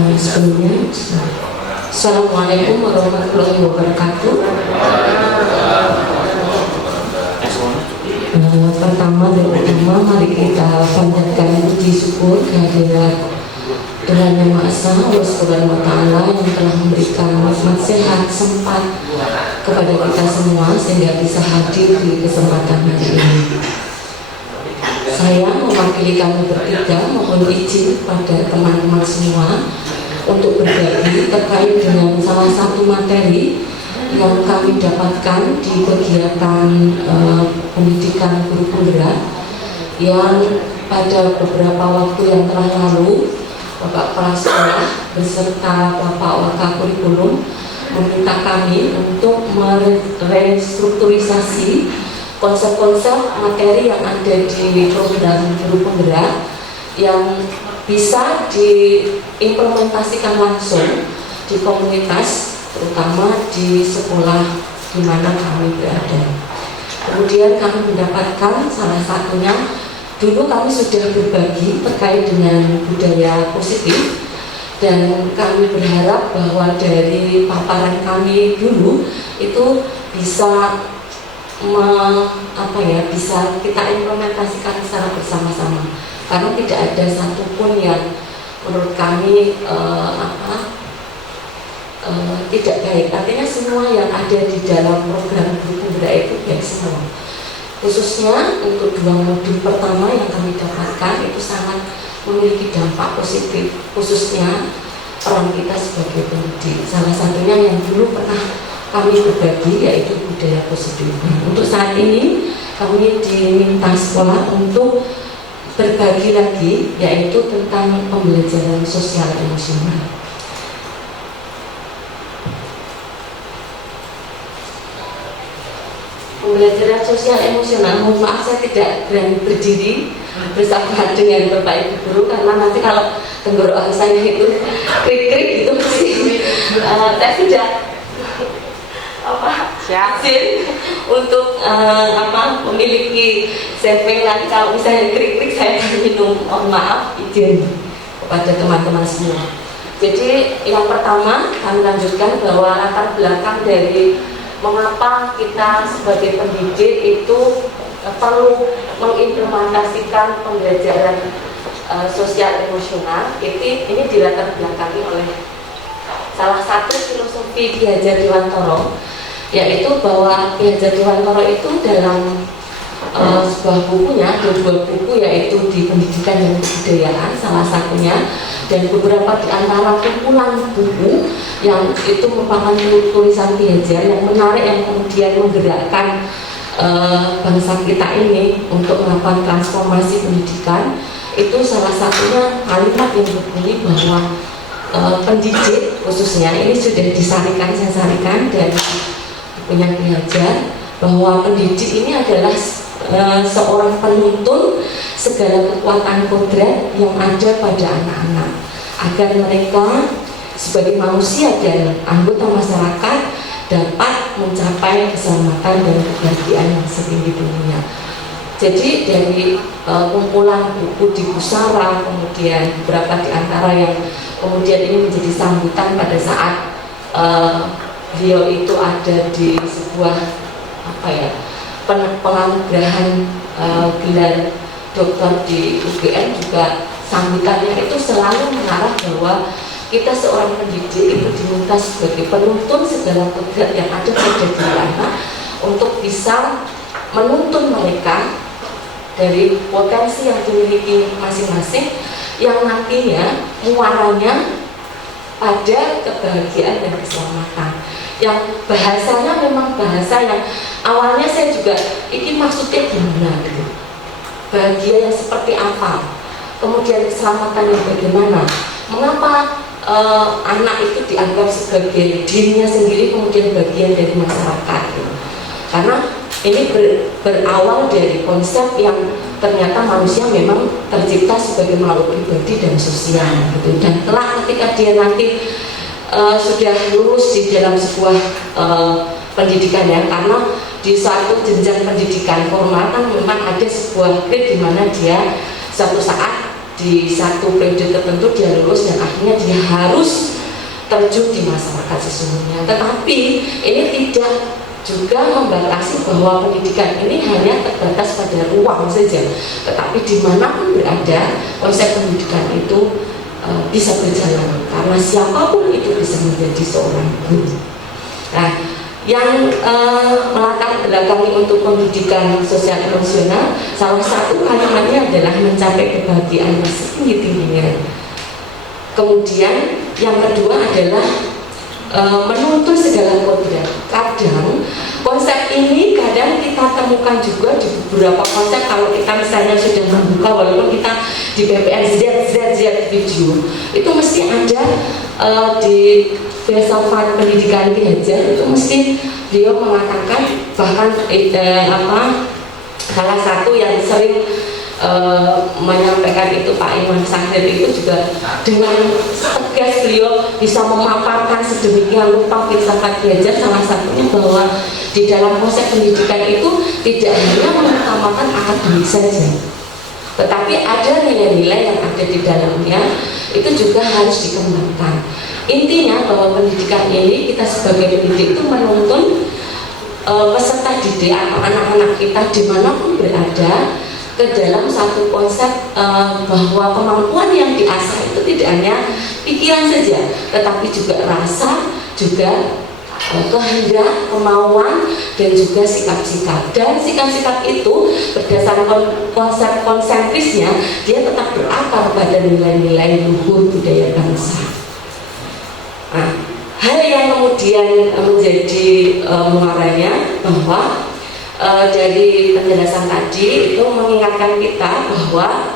Sebelumnya, Assalamualaikum warahmatullahi wabarakatuh. Pertama dan utama, mari kita panjatkan puji syukur kehadirat Tuhan Yang Maha Esa, Allah Subhanahu wa Ta'ala, yang telah memberikan nikmat sehat sempat kepada kita semua sehingga bisa hadir di kesempatan hari ini. Saya mewakili kami bertiga mohon izin pada teman-teman semua untuk berbagi terkait dengan salah satu materi yang kami dapatkan di kegiatan pendidikan guru penggerak yang pada beberapa waktu yang telah lalu Bapak Kepala Sekolah beserta Bapak Wakakurikulum meminta kami untuk merestrukturisasi konsep-konsep materi yang ada di program guru penggerak yang bisa diimplementasikan langsung di komunitas, terutama di sekolah di mana kami berada. Kemudian kami mendapatkan salah satunya, dulu kami sudah berbagi terkait dengan budaya positif, dan kami berharap bahwa dari paparan kami dulu itu bisa bisa kita implementasikan secara bersama-sama, karena tidak ada satupun yang menurut kami tidak baik. Artinya semua yang ada di dalam program guru penggerak itu baik semua. Khususnya untuk 2 modul pertama yang kami dapatkan itu sangat memiliki dampak positif, khususnya peran kita sebagai pendidik. Salah satunya yang dulu pernah kami berbagi yaitu budaya positif. Untuk saat ini kami diminta sekolah untuk berbagi lagi yaitu tentang pembelajaran sosial emosional. Pembelajaran sosial emosional, mohon maaf saya tidak berani berdiri bersama dengan Bapak Ibu guru karena nanti kalau tenggorokan saya itu krik-krik gitu masih saya sudah izin untuk memiliki saving nanti kalau misalnya krik-krik saya minum, mohon maaf, izin kepada teman-teman semua. Jadi yang pertama kami lanjutkan bahwa latar belakang dari mengapa kita sebagai pendidik itu perlu mengimplementasikan pembelajaran sosial emosional. Ini dilatar belakangi oleh salah satu filosofi Ki Hajar Dewantara, yaitu bahwa Ki Hajar Dewantara itu dalam sebuah bukunya, ada 2 buku yaitu di pendidikan dan kebudayaan salah satunya, dan beberapa di antara kumpulan buku yang itu merupakan tulisan Ki Hajar yang menarik, yang kemudian menggerakkan bangsa kita ini untuk melakukan transformasi pendidikan. Itu salah satunya kalimat yang berbunyi bahwa pendidik khususnya, ini sudah disarikan, saya sarikan dari bukunya Ki Hajar, bahwa pendidik ini adalah seorang penuntun segala kekuatan kodrat yang ada pada anak-anak agar mereka sebagai manusia dan anggota masyarakat dapat mencapai keselamatan dan kebahagiaan yang setinggi-tingginya. Jadi dari kumpulan buku di Pusara, kemudian beberapa di antara yang kemudian ini menjadi sambutan pada saat beliau itu ada di sebuah penganugerahan gelar doktor di UGM, juga sambutannya itu selalu mengarah bahwa kita seorang pendidik itu diminta sebagai penuntun segala kodrat yang ada pada diri anak untuk bisa menuntun mereka dari potensi yang dimiliki masing-masing yang nantinya muaranya pada kebahagiaan dan keselamatan. Yang bahasanya memang bahasa yang awalnya saya juga ini maksudnya gimana gitu, bahagia yang seperti apa, kemudian keselamatan yang bagaimana, mengapa anak itu dianggap sebagai dirinya sendiri kemudian bagian dari masyarakat gitu. Karena ini berawal dari konsep yang ternyata manusia memang tercipta sebagai makhluk pribadi dan sosial gitu. Dan kelak ketika dia nanti sudah lulus di dalam sebuah pendidikan ya, karena di suatu jenjang pendidikan formal kan memang ada sebuah grade di mana dia suatu saat di satu periode tertentu dia lulus dan akhirnya dia harus terjun di masyarakat sesungguhnya. Tetapi ini tidak juga membatasi bahwa pendidikan ini hanya terbatas pada ruang saja, tetapi dimanapun berada konsep pendidikan itu bisa berjalan karena siapapun itu bisa menjadi seorang guru. Nah, yang melatar belakangi untuk pendidikan sosial emosional, salah satu kalimatnya adalah mencapai kebahagiaan yang setinggi-tingginya. Kemudian yang kedua adalah menuntun segala kodrat. Kadang konsep ini kadang kita temukan juga di beberapa konsep. Kalau kita misalnya sudah membuka, walaupun kita di BPN ZZZ video, itu mesti ada di filsafat pendidikan Ki Hajar itu mesti beliau mengatakan, bahkan salah satu yang sering menyampaikan itu Pak Iman Sahir itu juga dengan tegas beliau bisa memaparkan sedemikian rupa filsafat Ki Hajar, salah satunya bahwa di dalam konsep pendidikan itu tidak hanya mengutamakan akademik saja, tetapi ada nilai-nilai yang ada di dalamnya itu juga harus dikembangkan. Intinya bahwa pendidikan ini, kita sebagai pendidik itu menuntun peserta didik atau anak-anak kita dimanapun berada ke dalam satu konsep bahwa kemampuan yang diasah itu tidak hanya pikiran saja, tetapi juga rasa, juga kehendak, kemauan, dan juga sikap-sikap. Dan sikap-sikap itu berdasarkan konsep konsentrisnya, dia tetap berakar pada nilai-nilai luhur budaya bangsa. Nah, hal yang kemudian menjadi muaranya bahwa dari penjelasan tadi itu mengingatkan kita bahwa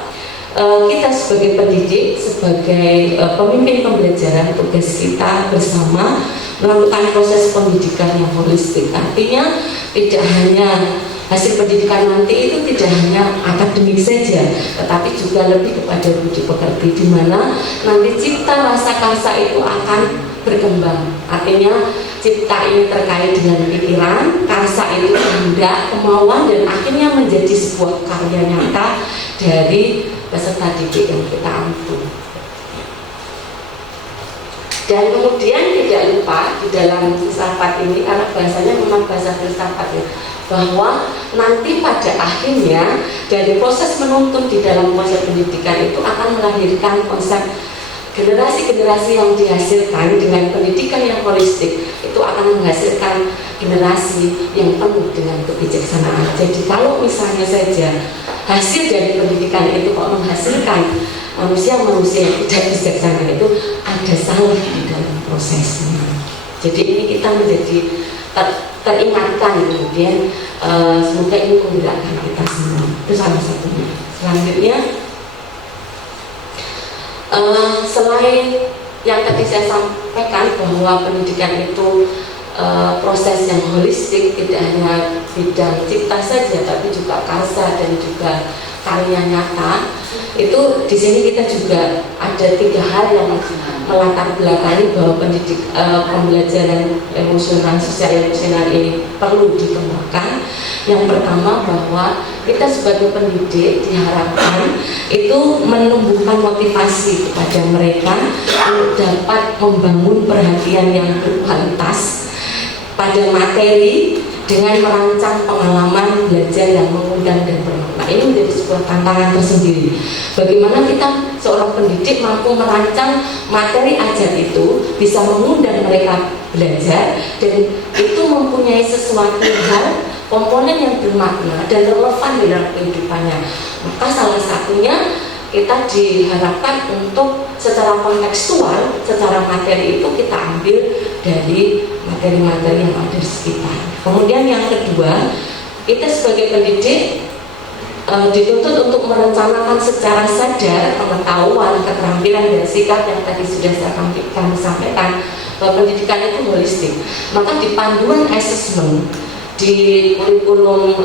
kita sebagai pendidik, sebagai pemimpin pembelajaran, tugas kita bersama melakukan proses pendidikan yang holistik. Artinya tidak hanya hasil pendidikan nanti itu tidak hanya akademik saja, tetapi juga lebih kepada budi pekerti, di mana nanti cipta rasa karsa itu akan berkembang. Artinya cipta ini terkait dengan pikiran, karsa itu kehendak, kemauan, dan akhirnya menjadi sebuah karya nyata dari peserta didik yang kita ampu. Dan kemudian tidak lupa di dalam filsafat ini, karena bahasanya memang bahasa filsafat ya, bahwa nanti pada akhirnya dari proses menuntun di dalam konsep pendidikan itu akan melahirkan konsep generasi-generasi yang dihasilkan dengan pendidikan yang holistik itu akan menghasilkan generasi yang penuh dengan kebijaksanaan. Jadi kalau misalnya saja hasil dari pendidikan itu kok menghasilkan manusia-manusia yang tidak bijaksana, itu ada salah di dalam prosesnya. Jadi ini kita menjadi teringatkan, kemudian semoga ini menggerakkan kita semua. Itu salah satunya. Selanjutnya, selain yang tadi saya sampaikan bahwa pendidikan itu proses yang holistik, tidak hanya bidang cipta saja, tapi juga karsa dan juga karya nyata. Itu di sini kita juga ada 3 hal yang melatar belakangi bahwa pembelajaran emosional, sosial emosional ini perlu dikembangkan. Yang pertama, bahwa kita sebagai pendidik diharapkan itu menumbuhkan motivasi kepada mereka untuk dapat membangun perhatian yang berkualitas pada materi dengan merancang pengalaman belajar yang mengundang dan bermakna. Ini menjadi sebuah tantangan tersendiri. Bagaimana kita seorang pendidik mampu merancang materi ajar itu bisa mengundang mereka belajar dan itu mempunyai sesuatu hal, komponen yang bermakna dan relevan di dalam kehidupannya. Maka salah satunya kita diharapkan untuk secara kontekstual, secara materi itu kita ambil dari materi-materi yang ada di sekitar. Kemudian yang kedua, kita sebagai pendidik dituntut untuk merencanakan secara sadar pengetahuan, keterampilan, dan sikap yang tadi sudah kami sampaikan bahwa pendidikan itu holistik. Maka di panduan asesmen di kurikulum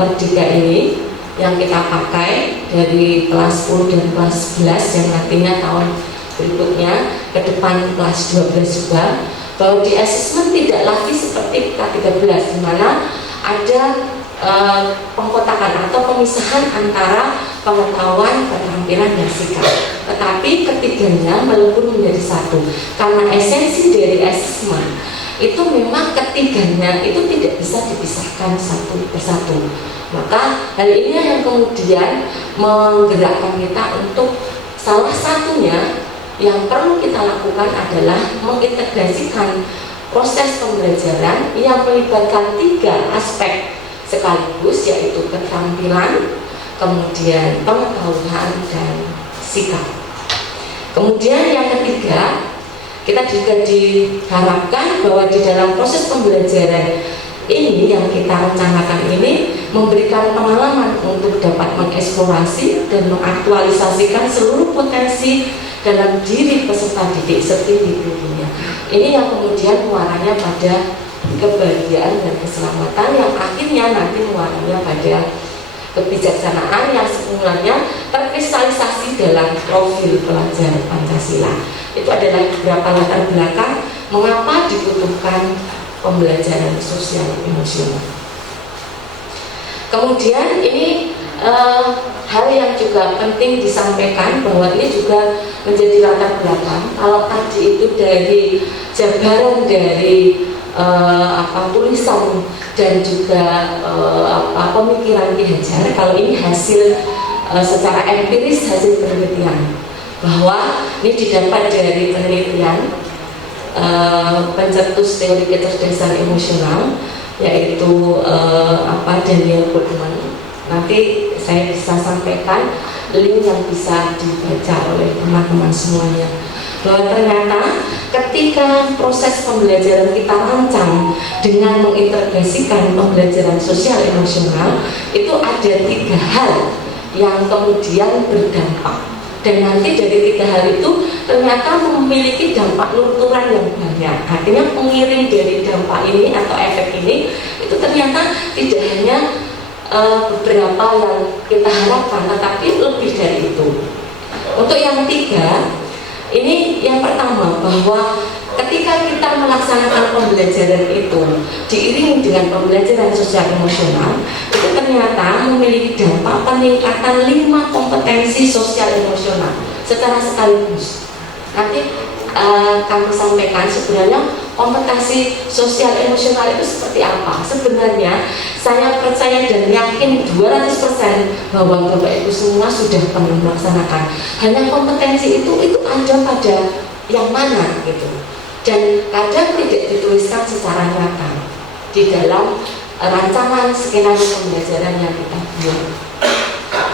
Merdeka ini yang kita pakai dari kelas 10 dan kelas 11 yang nantinya tahun berikutnya ke depan kelas 12 juga, bahwa di asesmen tidak lagi seperti K13 di mana ada pengkotakan atau pemisahan antara pengetahuan, keterampilan, dan sikap. Tetapi ketiganya melebur menjadi satu, karena esensi dari asesmen itu memang ketiganya itu tidak bisa dipisahkan satu persatu. Maka hal ini yang kemudian menggerakkan kita untuk salah satunya yang perlu kita lakukan adalah mengintegrasikan proses pembelajaran yang melibatkan 3 aspek sekaligus, yaitu keterampilan, kemudian pengetahuan, dan sikap. Kemudian yang ketiga, kita juga diharapkan bahwa di dalam proses pembelajaran ini yang kita rencanakan ini memberikan pengalaman untuk dapat mengeksplorasi dan mengaktualisasikan seluruh potensi dalam diri peserta didik setinggi-tingginya. Ini yang kemudian muaranya pada kebahagiaan dan keselamatan, yang akhirnya nanti muaranya pada kebijaksanaan yang sebenarnya terkristalisasi dalam profil pelajar Pancasila. Itu adalah beberapa latar belakang mengapa dibutuhkan pembelajaran sosial emosional. Kemudian ini hal yang juga penting disampaikan bahwa ini juga menjadi latar belakang. Kalau tadi itu dari jabaran dari tulisan dan juga pemikiran Ki Hajar, kalau ini hasil secara empiris, hasil penelitian, bahwa ini didapat dari penelitian pencetus teori kecerdasan emosional, yaitu Daniel Goleman. Nanti saya bisa sampaikan link yang bisa dibaca oleh teman-teman semuanya, bahwa ternyata ketika proses pembelajaran kita rancang dengan mengintegrasikan pembelajaran sosial emosional, itu ada 3 hal yang kemudian berdampak, dan nanti dari 3 hal itu ternyata memiliki dampak lunturan yang banyak. Artinya pengiring dari dampak ini atau efek ini itu ternyata tidak hanya beberapa yang kita harapkan, tetapi lebih dari itu. Untuk yang 3, ini yang pertama, bahwa ketika kita melaksanakan pembelajaran itu diiringi dengan pembelajaran sosial emosional, itu ternyata memiliki dampak peningkatan 5 kompetensi sosial emosional secara sekaligus. Nanti kami sampaikan sebenarnya kompetensi sosial emosional itu seperti apa. Sebenarnya saya percaya dan yakin 200% bahwa Bapak Ibu semua sudah pernah melaksanakan. Hanya kompetensi itu ada pada yang mana gitu, dan kadang tidak dituliskan secara nyata di dalam rancangan skenario pembelajaran yang kita buat.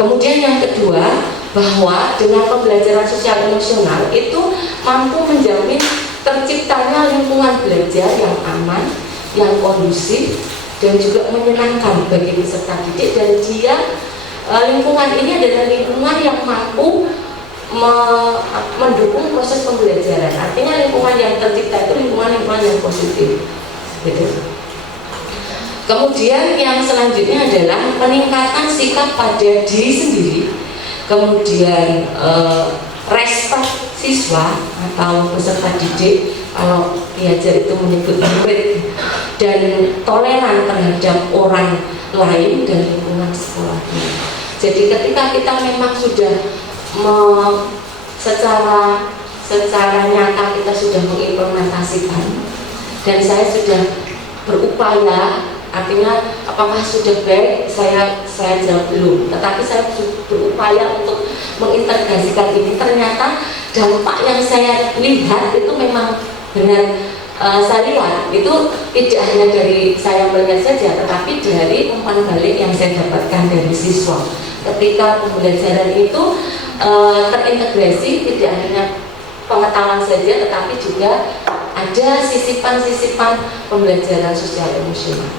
Kemudian yang kedua, bahwa dengan pembelajaran sosial emosional itu mampu menjamin terciptanya lingkungan belajar yang aman, yang kondusif, dan juga menyenangkan bagi peserta didik, dan lingkungan ini adalah lingkungan yang mampu mendukung proses pembelajaran. Artinya lingkungan yang tercipta itu lingkungan yang positif gitu. Kemudian yang selanjutnya adalah peningkatan sikap pada diri sendiri, kemudian respek siswa atau peserta didik, kalau Ki Hajar itu menyebut murid, dan toleran terhadap orang lain dan lingkungan sekolahnya. Jadi ketika kita memang sudah secara nyata kita sudah mengimplementasikan, dan saya sudah berupaya, artinya apakah sudah baik, saya jawab belum, tetapi saya berupaya untuk mengintegrasikan ini. Ternyata dampak yang saya lihat itu memang benar, saya lihat itu tidak hanya dari saya melihat saja, tetapi dari umpan balik yang saya dapatkan dari siswa ketika pembelajaran itu terintegrasi, tidak hanya pengetahuan saja, tetapi juga ada sisipan-sisipan pembelajaran sosial emosional.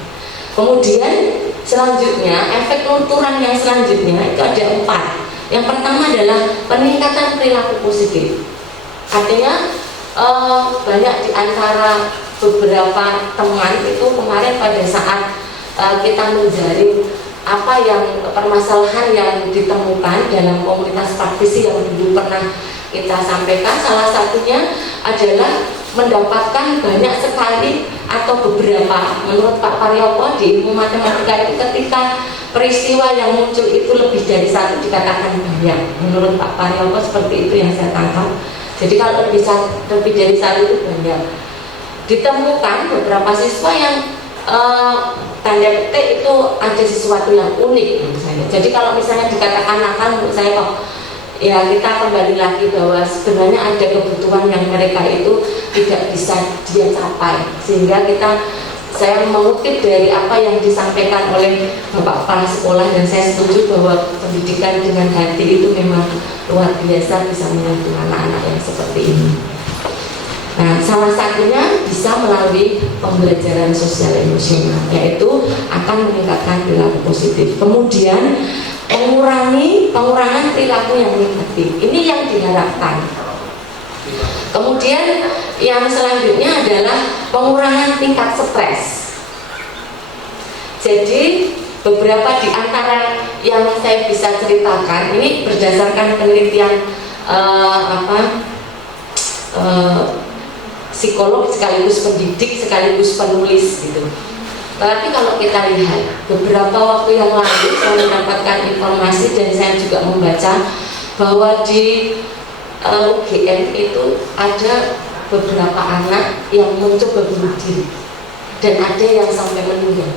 Kemudian selanjutnya, efek lunturan yang selanjutnya itu ada 4. Yang pertama adalah peningkatan perilaku positif. Artinya banyak di antara beberapa teman itu kemarin pada saat kita menjaring apa yang permasalahan yang ditemukan dalam komunitas praktisi yang dulu pernah kita sampaikan, salah satunya adalah mendapatkan banyak sekali atau beberapa, menurut Pak Paryopo di ilmu matematika itu ketika peristiwa yang muncul itu lebih dari satu dikatakan banyak. Menurut Pak Paryopo seperti itu yang saya tangkap. Jadi kalau lebih dari satu itu banyak. Ditemukan beberapa siswa yang tanda petik itu ada sesuatu yang unik menurut saya. Jadi kalau misalnya dikatakan nakal, menurut saya kok ya kita kembali lagi bahwa sebenarnya ada kebutuhan yang mereka itu tidak bisa dia capai, sehingga saya mengutip dari apa yang disampaikan oleh Bapak Kepala Sekolah, dan saya setuju bahwa pendidikan dengan hati itu memang luar biasa bisa menyentuh anak-anak yang seperti ini. Nah, salah satunya bisa melalui pembelajaran sosial emosional, yaitu akan meningkatkan perilaku positif. Kemudian pengurangan perilaku yang negatif. Ini yang diharapkan. Kemudian yang selanjutnya adalah pengurangan tingkat stres. Jadi beberapa di antara yang saya bisa ceritakan ini berdasarkan penelitian psikolog sekaligus pendidik sekaligus penulis gitu. Tapi kalau kita lihat beberapa waktu yang lalu saya mendapatkan informasi dan saya juga membaca bahwa di UGM itu ada beberapa anak yang mencoba bunuh diri dan ada yang sampai meninggal.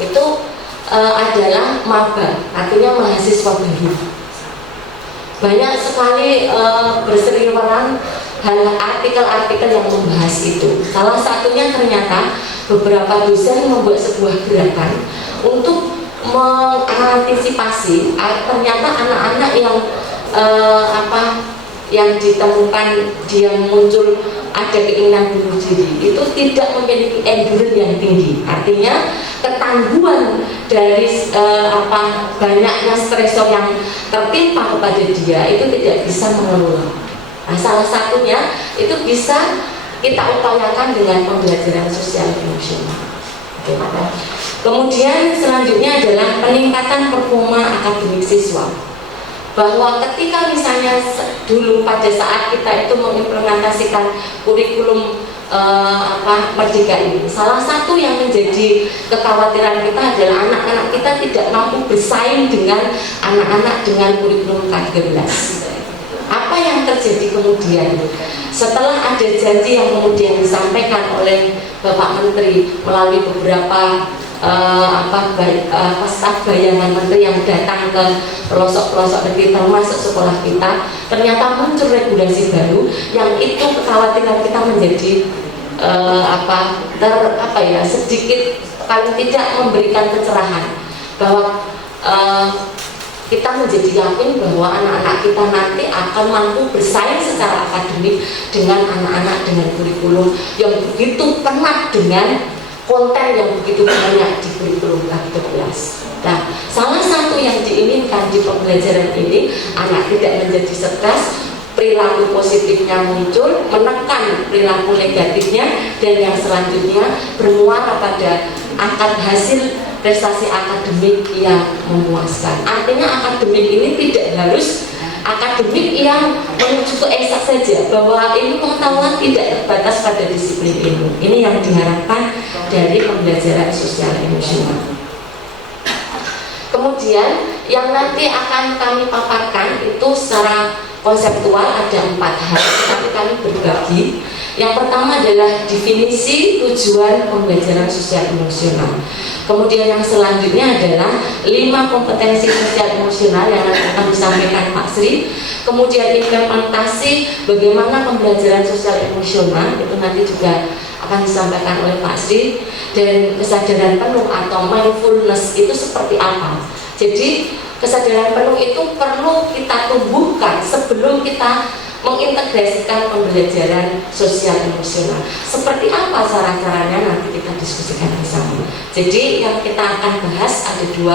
Itu adalah maba, artinya mahasiswa baru. Banyak sekali berseliweran artikel-artikel yang membahas itu. Salah satunya ternyata beberapa dosen membuat sebuah gerakan untuk mengantisipasi ternyata anak-anak yang ditemukan dia muncul ada keinginan bunuh diri itu tidak memiliki endurance yang tinggi. Artinya ketangguhan dari banyaknya stresor yang tertimpa kepada dia itu tidak bisa mengelola. Nah, salah satunya itu bisa kita upayakan dengan pembelajaran sosial emosional. Kemudian selanjutnya adalah peningkatan performa akademik siswa. Bahwa ketika misalnya dulu pada saat kita itu mengimplementasikan kurikulum Merdeka ini, salah satu yang menjadi kekhawatiran kita adalah anak-anak kita tidak mampu bersaing dengan anak-anak dengan kurikulum K13. Apa yang terjadi kemudian setelah ada janji yang kemudian disampaikan oleh Bapak Menteri melalui beberapa staf bayangan menteri yang datang ke pelosok-pelosok negeri termasuk sekolah kita, ternyata muncul regulasi baru yang itu kekhawatiran kita menjadi sedikit paling tidak memberikan pencerahan bahwa kita menjadi yakin bahwa anak-anak kita nanti akan mampu bersaing secara akademik dengan anak-anak dengan kurikulum yang begitu penat dengan konten yang begitu banyak di kurikulum K13. Nah, salah satu yang diinginkan di pembelajaran ini anak tidak menjadi stres, perilaku positifnya muncul, menekan perilaku negatifnya, dan yang selanjutnya bermuara pada hasil prestasi akademik yang memuaskan. Artinya akademik ini tidak harus akademik yang menuju ke eksak saja, bahwa ilmu pengetahuan tidak terbatas pada disiplin ilmu. Ini yang diharapkan dari pembelajaran sosial emosional. Kemudian yang nanti akan kami paparkan itu secara konseptual ada 4 hal, tapi kami berbagi. Yang pertama adalah definisi tujuan pembelajaran sosial emosional. Kemudian yang selanjutnya adalah 5 kompetensi sosial emosional yang nanti akan disampaikan Pak Sri. Kemudian implementasi bagaimana pembelajaran sosial emosional itu nanti juga akan disampaikan oleh Pak Sri. Dan kesadaran penuh atau mindfulness itu seperti apa. Jadi kesadaran penuh itu perlu kita tumbuhkan sebelum kita mengintegrasikan pembelajaran sosial emosional. Seperti apa cara-caranya nanti kita diskusikan bersama. Jadi yang kita akan bahas ada 2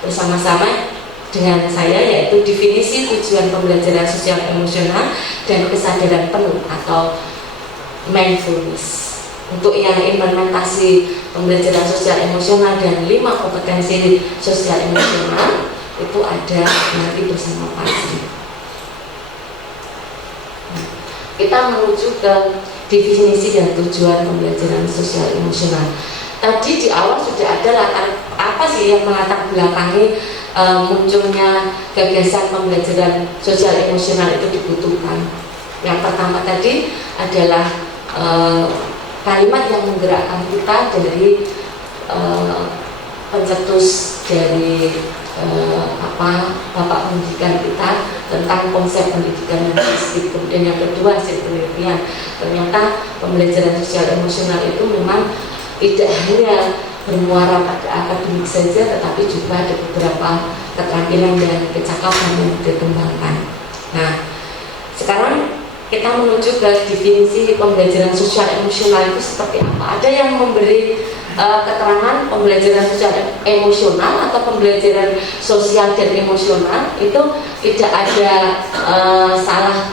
bersama-sama dengan saya, yaitu definisi tujuan pembelajaran sosial emosional dan kesadaran penuh atau mindfulness. Untuk yang implementasi pembelajaran sosial emosional dan 5 kompetensi sosial emosional itu ada nanti bersama Pak Sri. kita menuju ke definisi dan tujuan pembelajaran sosial emosional. Tadi di awal sudah ada latar apa sih yang melatar belakangi munculnya gagasan pembelajaran sosial emosional itu dibutuhkan. Yang pertama tadi adalah kalimat yang menggerakkan kita dari pencetus dari Bapak Pendidikan kita tentang konsep pendidikan yang sistem. Kemudian yang kedua hasil penelitian, ternyata pembelajaran sosial emosional itu memang tidak hanya bermuara pada akademik saja, tetapi juga ada beberapa keterampilan dan kecakapan yang dikembangkan. Nah, sekarang kita menuju ke definisi pembelajaran sosial emosional itu seperti apa. Ada yang memberi keterangan pembelajaran sosial emosional atau pembelajaran sosial dan emosional itu tidak ada salah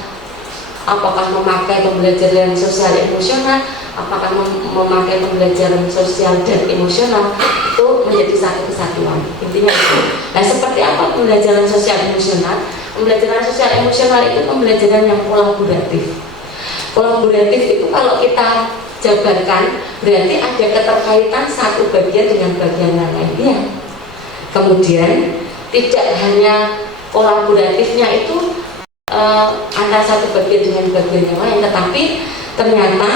apakah memakai pembelajaran sosial emosional, apakah memakai pembelajaran sosial dan emosional, itu menjadi satu kesatuan. Intinya itu. Nah, seperti apa pembelajaran sosial emosional? Pembelajaran sosial emosional itu pembelajaran yang kolaboratif. Kolaboratif itu kalau kita jabarkan berarti ada keterkaitan satu bagian dengan bagian yang lainnya. Kemudian tidak hanya kolaboratifnya itu antara satu bagian dengan bagian yang lain, tetapi ternyata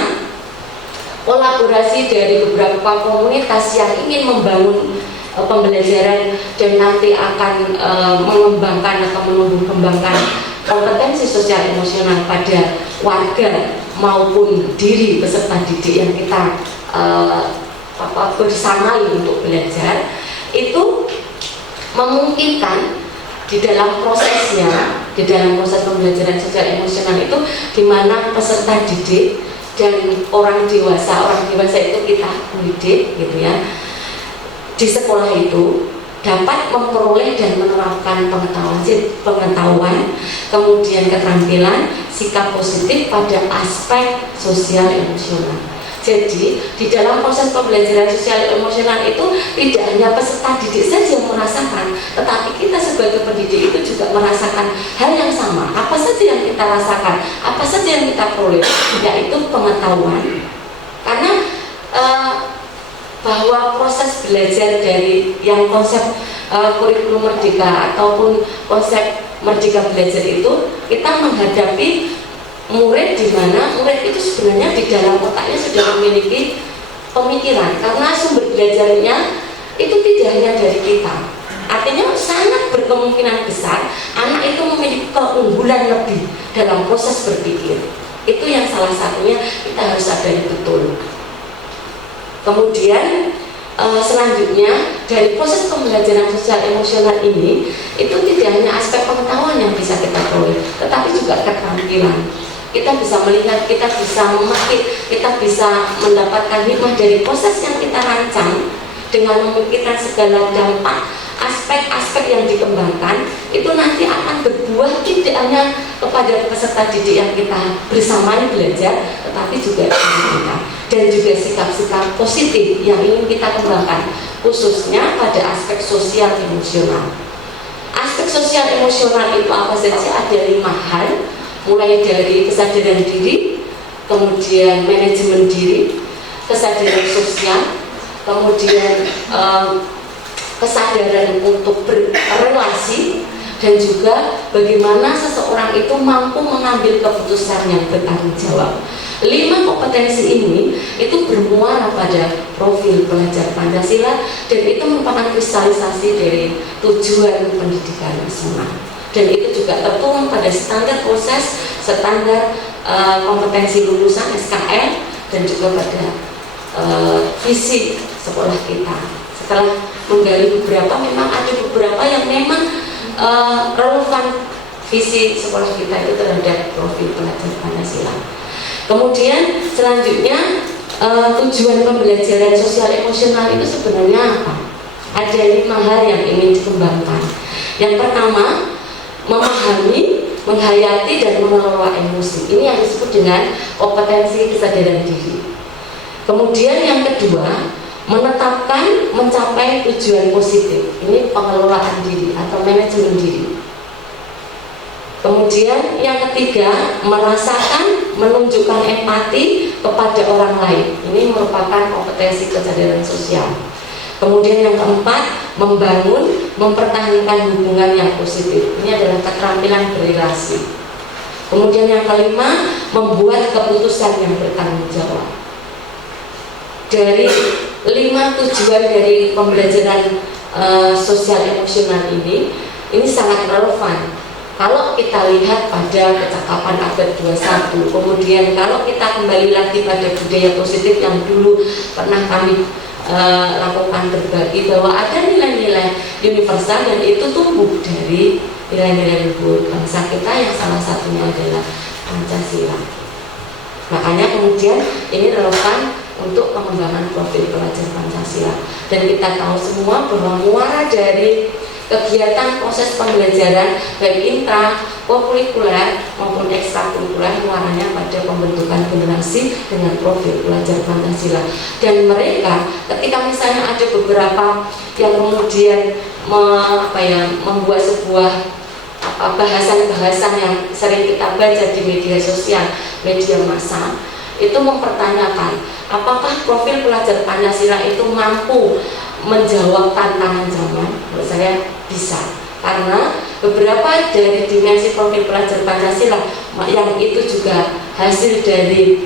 kolaborasi dari beberapa komunitas yang ingin membangun pembelajaran dan nanti akan mengembangkan atau menumbuh kembangkan kompetensi sosial emosional pada warga maupun diri peserta didik yang kita bersamai untuk belajar, itu memungkinkan di dalam prosesnya, di dalam proses pembelajaran sosial emosional itu, di mana peserta didik dan orang dewasa itu kita pendidik gitu ya, di sekolah itu dapat memperoleh dan menerapkan pengetahuan, kemudian keterampilan, sikap positif pada aspek sosial emosional. Jadi di dalam proses pembelajaran sosial emosional itu tidak hanya peserta didik saja yang merasakan, tetapi kita sebagai pendidik itu juga merasakan hal yang sama. Apa saja yang kita rasakan, apa saja yang kita peroleh, yaitu pengetahuan. Karena bahwa proses belajar dari yang konsep kurikulum merdeka ataupun konsep merdeka belajar itu, kita menghadapi murid di mana murid itu sebenarnya di dalam otaknya sudah memiliki pemikiran, karena sumber belajarnya itu tidak hanya dari kita. Artinya sangat berkemungkinan besar anak itu memiliki keunggulan lebih dalam proses berpikir. Itu yang salah satunya kita harus sadari betul. Kemudian selanjutnya dari proses pembelajaran sosial emosional ini itu tidak hanya aspek pengetahuan yang bisa kita peroleh, tetapi juga keterampilan. Kita bisa melihat, kita bisa memakai, kita bisa mendapatkan hikmah dari proses yang kita rancang dengan memikirkan segala dampak aspek-aspek yang dikembangkan, itu nanti akan berbuah tidak hanya kepada peserta didik yang kita bersamai belajar, tetapi juga kita, dan juga sikap-sikap positif yang ingin kita kembangkan, khususnya pada aspek sosial emosional. Aspek sosial emosional itu apa saja? Ada 5 hal, mulai dari kesadaran diri, kemudian manajemen diri, kesadaran sosial, kemudian kesadaran untuk berrelasi, dan juga bagaimana seseorang itu mampu mengambil keputusan yang bertanggung jawab. 5 kompetensi ini itu bermuara pada profil pelajar Pancasila, dan itu merupakan kristalisasi dari tujuan pendidikan nasional. Dan itu juga tertuang pada standar proses, standar kompetensi lulusan SKL, dan juga pada visi sekolah kita. Setelah menggali beberapa, memang ada beberapa yang memang relevan visi sekolah kita itu terhadap profil pelajar Pancasila. Kemudian selanjutnya tujuan pembelajaran sosial emosional itu sebenarnya apa? Ada 5 hal yang ingin dikembangkan. Yang pertama, memahami, menghayati, dan mengelola emosi. Ini yang disebut dengan kompetensi kesadaran diri. Kemudian yang kedua, menetapkan, mencapai tujuan positif. Ini pengelolaan diri atau manajemen diri. Kemudian yang ketiga, merasakan, menunjukkan empati kepada orang lain. Ini merupakan kompetensi kesadaran sosial. Kemudian yang keempat, mempertahankan hubungan yang positif. Ini adalah keterampilan berrelasi. Kemudian yang kelima, membuat keputusan yang bertanggung jawab. Dari 5 tujuan dari pembelajaran sosial emosional ini sangat relevan. Kalau kita lihat pada kecakapan abad 21, kemudian kalau kita kembali lagi pada budaya positif yang dulu pernah kami lakukan berbagi, bahwa ada nilai-nilai universal yang itu tumbuh dari nilai-nilai luhur bangsa kita yang salah satunya adalah Pancasila. Makanya kemudian ini relevan untuk pengembangan profil pelajar Pancasila. Dan kita tahu semua bahwa muara dari kegiatan proses pembelajaran baik intra, kokurikuler maupun ekstrakurikuler muaranya pada pembentukan generasi dengan profil pelajar Pancasila. Dan mereka ketika misalnya ada beberapa yang kemudian membuat sebuah bahasan-bahasan yang sering kita baca di media sosial, media massa, itu mempertanyakan apakah profil pelajar Pancasila itu mampu menjawab tantangan zaman. Menurut saya bisa, karena beberapa dari dimensi profil pelajar Pancasila yang itu juga hasil dari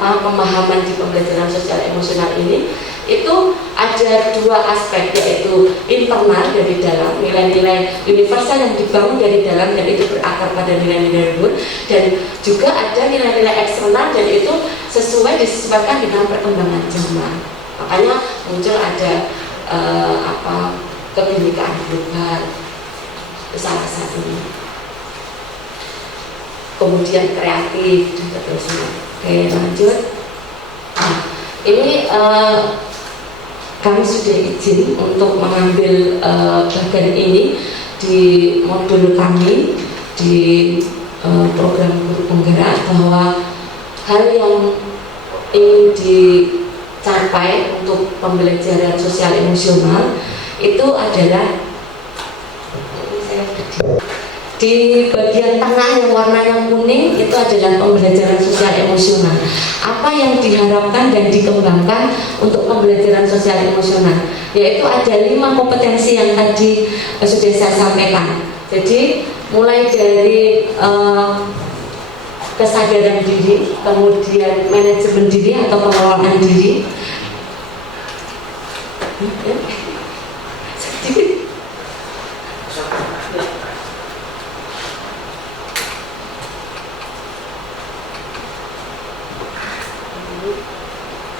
pemahaman di pembelajaran sosial emosional ini, itu ada 2 aspek, yaitu internal dari dalam, nilai-nilai universal yang dibangun dari dalam dan itu berakar pada nilai-nilai luhur, dan juga ada nilai-nilai eksternal dan itu disesuaikan dengan perkembangan zaman. Makanya muncul ada kebinekaan global, salah satunya. Kemudian kreatif dan seterusnya. Oke, lanjut. Ini kami sudah izin untuk mengambil bagian ini di modul kami di program guru penggerak, bahwa hal yang ingin dicapai untuk pembelajaran sosial emosional itu adalah di bagian tengah yang warnanya kuning itu adalah pembelajaran sosial emosional. Apa yang diharapkan dan dikembangkan untuk pembelajaran sosial emosional, yaitu ada 5 kompetensi yang tadi sudah saya sampaikan. Jadi mulai dari kesadaran diri, kemudian manajemen diri atau pengelolaan diri,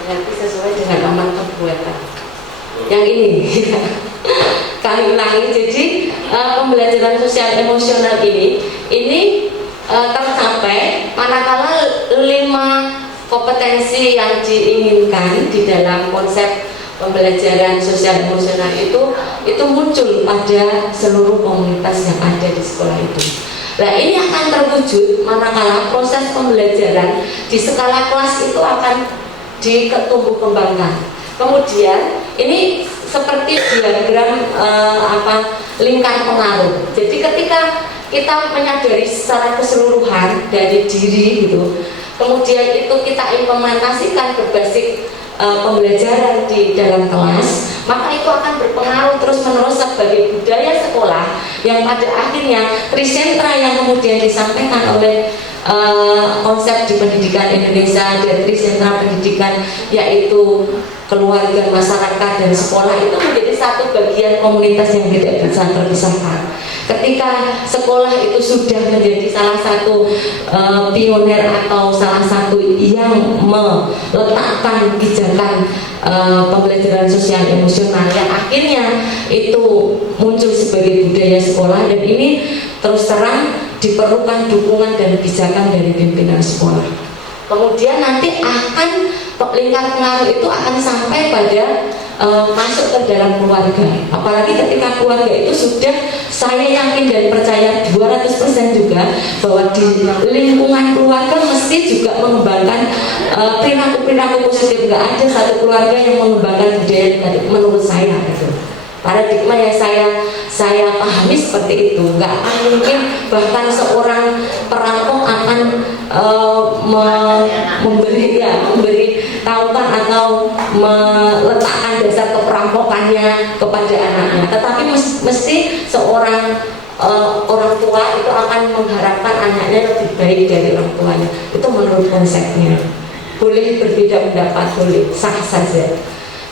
berarti sesuai dengan aman perbuatan. Yang ini kami ulangi. Jadi pembelajaran sosial emosional ini tercapai manakala 5 kompetensi yang diinginkan di dalam konsep pembelajaran sosial emosional itu muncul pada seluruh komunitas yang ada di sekolah itu. Nah, ini akan terwujud manakala proses pembelajaran di skala kelas itu akan ditumbuh kembangkan. Kemudian ini seperti diagram lingkar pengaruh. Jadi ketika kita menyadari secara keseluruhan dari diri gitu, kemudian itu kita implementasikan berbasis pembelajaran di dalam kelas, maka itu akan berpengaruh terus-menerus sebagai budaya sekolah yang pada akhirnya trisentra yang kemudian disampaikan oleh konsep di pendidikan Indonesia dan trisentra pendidikan, yaitu keluarga, masyarakat, dan sekolah, itu menjadi satu bagian komunitas yang tidak bisa terpisahkan. Ketika sekolah itu sudah menjadi salah satu pioner atau salah satu yang meletakkan kebijakan pembelajaran sosial emosional yang akhirnya itu muncul sebagai budaya sekolah, dan ini terus terang diperlukan dukungan dan kebijakan dari pimpinan sekolah. Kemudian nanti akan lingkar pengaruh itu akan sampai pada masuk ke dalam keluarga. Apalagi ketika keluarga itu sudah, saya yakin dan percaya 200% juga bahwa di lingkungan keluarga mesti juga mengembangkan perilaku-perilaku positif. Nggak ada satu keluarga yang mengembangkan budaya negatif menurut saya gitu. Paradigma yang saya saya pahami seperti itu. Nggak akan mungkin bahkan seorang perampok akan memberi tautan atau meletakkan dasar keperampokannya kepada anaknya. Tetapi mesti seorang orang tua itu akan mengharapkan anaknya lebih baik dari orang tuanya. Itu menurut konsepnya. Boleh berbeda pendapat, boleh, sah saja.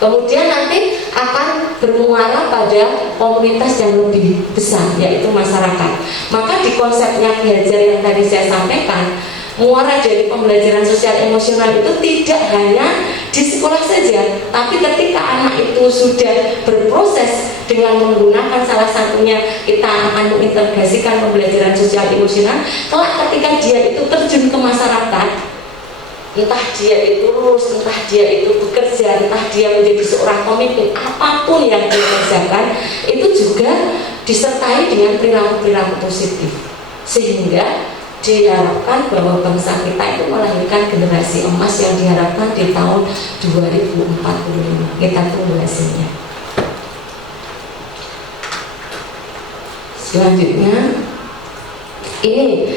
Kemudian nanti akan bermuara pada komunitas yang lebih besar, yaitu masyarakat. Maka di konsepnya Ki Hajar yang tadi saya sampaikan, muara dari pembelajaran sosial emosional itu tidak hanya di sekolah saja, tapi ketika anak itu sudah berproses dengan menggunakan salah satunya, kita akan mengintegrasikan pembelajaran sosial emosional. Kelak ketika dia itu terjun ke masyarakat, entah dia itu lulus, entah dia itu bekerja, entah dia menjadi seorang pemimpin, apapun yang dia kerjakan itu juga disertai dengan perilaku-perilaku positif, sehingga diharapkan bahwa bangsa kita itu melahirkan generasi emas yang diharapkan di tahun 2045. Kita tunggu hasilnya. Selanjutnya, ini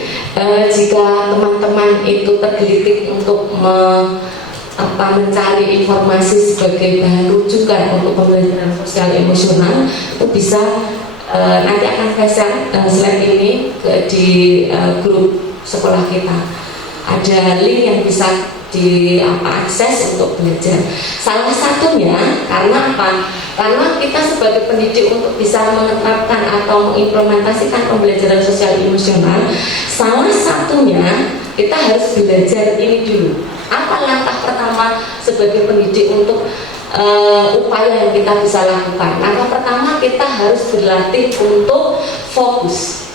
jika teman-teman itu tergelitik untuk mencari informasi sebagai bahan rujukan untuk pembelajaran sosial emosional, itu bisa nanti akan saya share slide ini di grup sekolah kita. Ada link yang bisa diakses untuk belajar. Salah satunya karena apa? Karena kita sebagai pendidik untuk bisa menerapkan atau mengimplementasikan pembelajaran sosial emosional, salah satunya kita harus belajar ini dulu. Apa langkah pertama sebagai pendidik untuk upaya yang kita bisa lakukan? Langkah pertama, kita harus berlatih untuk fokus.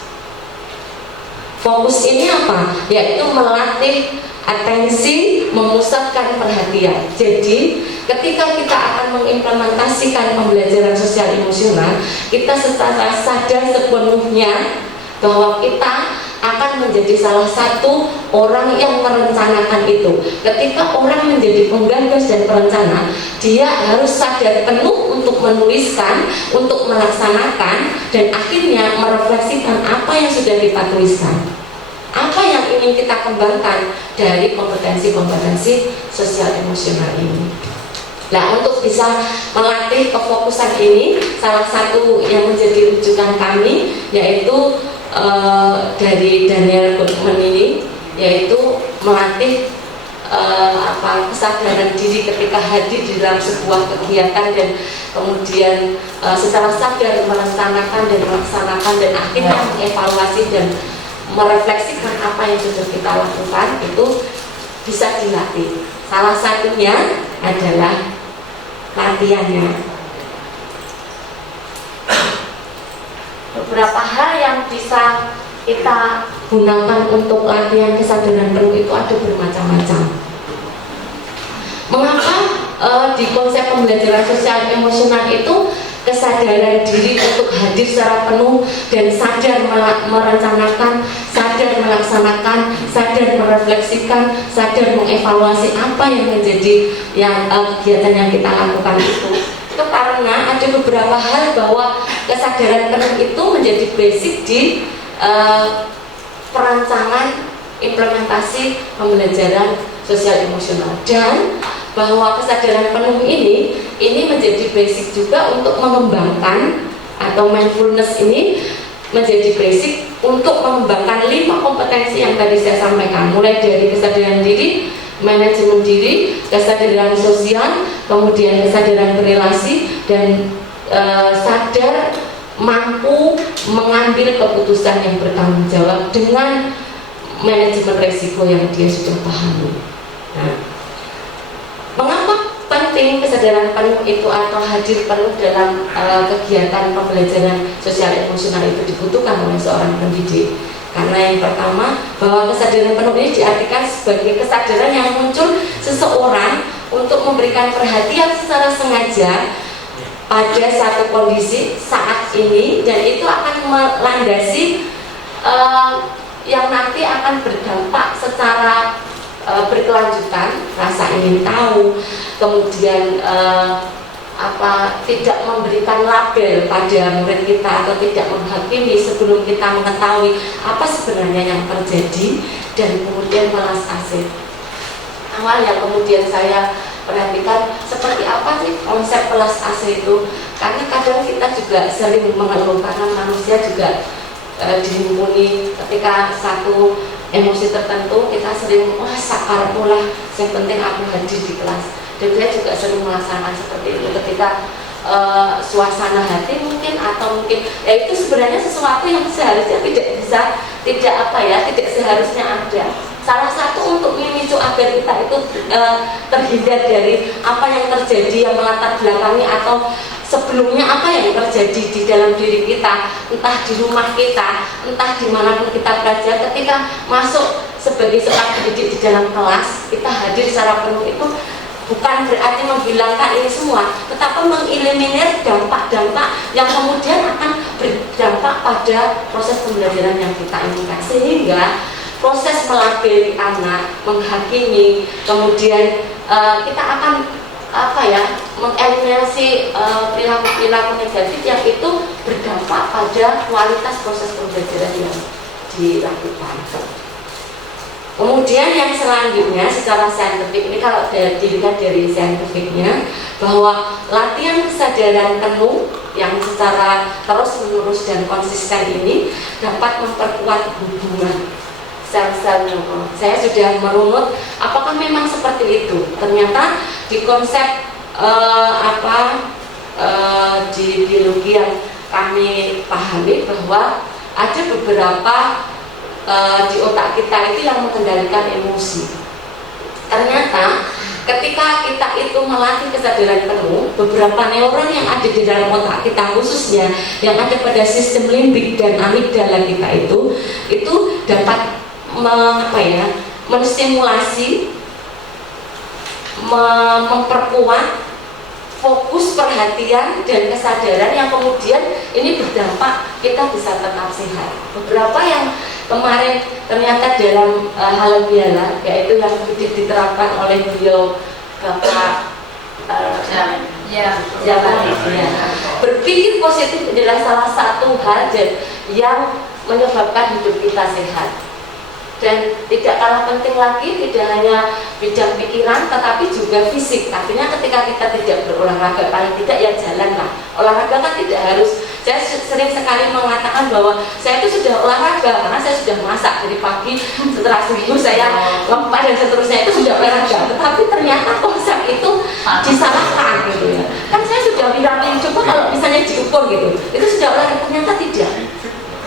Fokus ini apa? Yaitu melatih atensi, memusatkan perhatian. Jadi ketika kita akan mengimplementasikan pembelajaran sosial emosional, kita secara sadar sepenuhnya bahwa kita akan menjadi salah satu orang yang merencanakan itu. Ketika orang menjadi penggagas dan perencana, dia harus sadar penuh untuk menuliskan, untuk melaksanakan, dan akhirnya merefleksikan apa yang sudah kita tuliskan, apa yang ingin kita kembangkan dari kompetensi-kompetensi sosial emosional ini. Nah, untuk bisa melatih kefokusan ini, salah satu yang menjadi rujukan kami yaitu dari Daniel Goleman ini, yaitu melatih kesadaran diri ketika hadir di dalam sebuah kegiatan dan kemudian secara sadar merencanakan dan melaksanakan dan akhirnya mengevaluasi dan merefleksikan apa yang sudah kita lakukan, itu bisa dilatih. Salah satunya adalah latihannya. Beberapa hal yang bisa kita gunakan untuk latihan kesadaran penuh itu ada bermacam-macam. Mengapa di konsep pembelajaran sosial emosional itu kesadaran diri untuk hadir secara penuh dan sadar merencanakan, sadar melaksanakan, sadar merefleksikan, sadar mengevaluasi apa yang menjadi kegiatan yang kita lakukan itu karena ada beberapa hal bahwa kesadaran penuh itu menjadi basic di perancangan implementasi pembelajaran sosial emosional, dan bahwa kesadaran penuh ini menjadi basic juga untuk mengembangkan, atau mindfulness ini menjadi basic untuk mengembangkan 5 kompetensi yang tadi saya sampaikan, mulai dari kesadaran diri, manajemen diri, kesadaran sosial, kemudian kesadaran berelasi, dan sadar mampu mengambil keputusan yang bertanggung jawab dengan manajemen resiko yang dia sudah pahami. Nah, mengapa penting kesadaran penuh itu atau hadir penuh dalam kegiatan pembelajaran sosial emosional itu dibutuhkan oleh seorang pendidik? Karena yang pertama, bahwa kesadaran penuh ini diartikan sebagai kesadaran yang muncul seseorang untuk memberikan perhatian secara sengaja pada satu kondisi saat ini, dan itu akan melandasi yang nanti akan berdampak secara berkelanjutan, rasa ingin tahu, kemudian tidak memberikan label pada murid kita atau tidak menghakimi sebelum kita mengetahui apa sebenarnya yang terjadi, dan kemudian melas asih. Awal yang kemudian saya perhatikan seperti apa sih konsep pelas asih itu, karena kadang kita juga sering mengeluh karena manusia juga dihimpuni ketika satu emosi tertentu kita sering sakar pula, yang penting aku hadir di kelas. Dan saya juga sering melaksanakan seperti itu ketika suasana hati mungkin, atau mungkin ya itu sebenarnya sesuatu yang seharusnya tidak seharusnya ada. Salah satu untuk memicu agar kita itu terhindar dari apa yang terjadi yang melatar belakangi atau sebelumnya apa yang terjadi di dalam diri kita, entah di rumah kita, entah dimanapun kita belajar, ketika masuk sebagai seorang pendidik di dalam kelas, kita hadir secara penuh itu bukan berarti menghilangkan ini semua, tetapi mengeliminir dampak-dampak yang kemudian akan berdampak pada proses pembelajaran yang kita inginkan. Sehingga proses melabeli anak, menghakimi, kemudian kita akan mengeliminasi perilaku negatif yang itu berdampak pada kualitas proses pembelajaran yang dilakukan. Kemudian yang selanjutnya secara saintifik, ini kalau dilihat dari saintifiknya, bahwa latihan kesadaran penuh yang secara terus menerus dan konsisten ini dapat memperkuat hubungan sel-sel neuron. Saya sudah merunut apakah memang seperti itu. Ternyata di konsep di biologi yang kami pahami bahwa ada beberapa di otak kita itu yang mengendalikan emosi. Ternyata ketika kita itu melatih kesadaran penuh, beberapa neuron yang ada di dalam otak kita, khususnya yang ada pada sistem limbik dan amigdala kita itu dapat menstimulasi, memperkuat fokus perhatian dan kesadaran yang kemudian ini berdampak kita bisa tetap sehat. Beberapa yang kemarin ternyata dalam hal biala, yaitu yang diterapkan oleh beliau Bapak berpikir positif adalah salah satu hal yang menyebabkan hidup kita sehat. Dan tidak kalah penting lagi, tidak hanya bidang pikiran tetapi juga fisik. Artinya ketika kita tidak berolahraga, paling tidak ya jalan lah. Olahraga kan tidak harus, saya sering sekali mengatakan bahwa saya itu sudah olahraga karena saya sudah masak dari pagi, setelah subuh saya lompat dan seterusnya, itu sudah olahraga. Tetapi ternyata konsep itu disalahkan gitu ya. Kan saya sudah bilang coba kalau misalnya diukur gitu, itu sudah olahraga, ternyata tidak.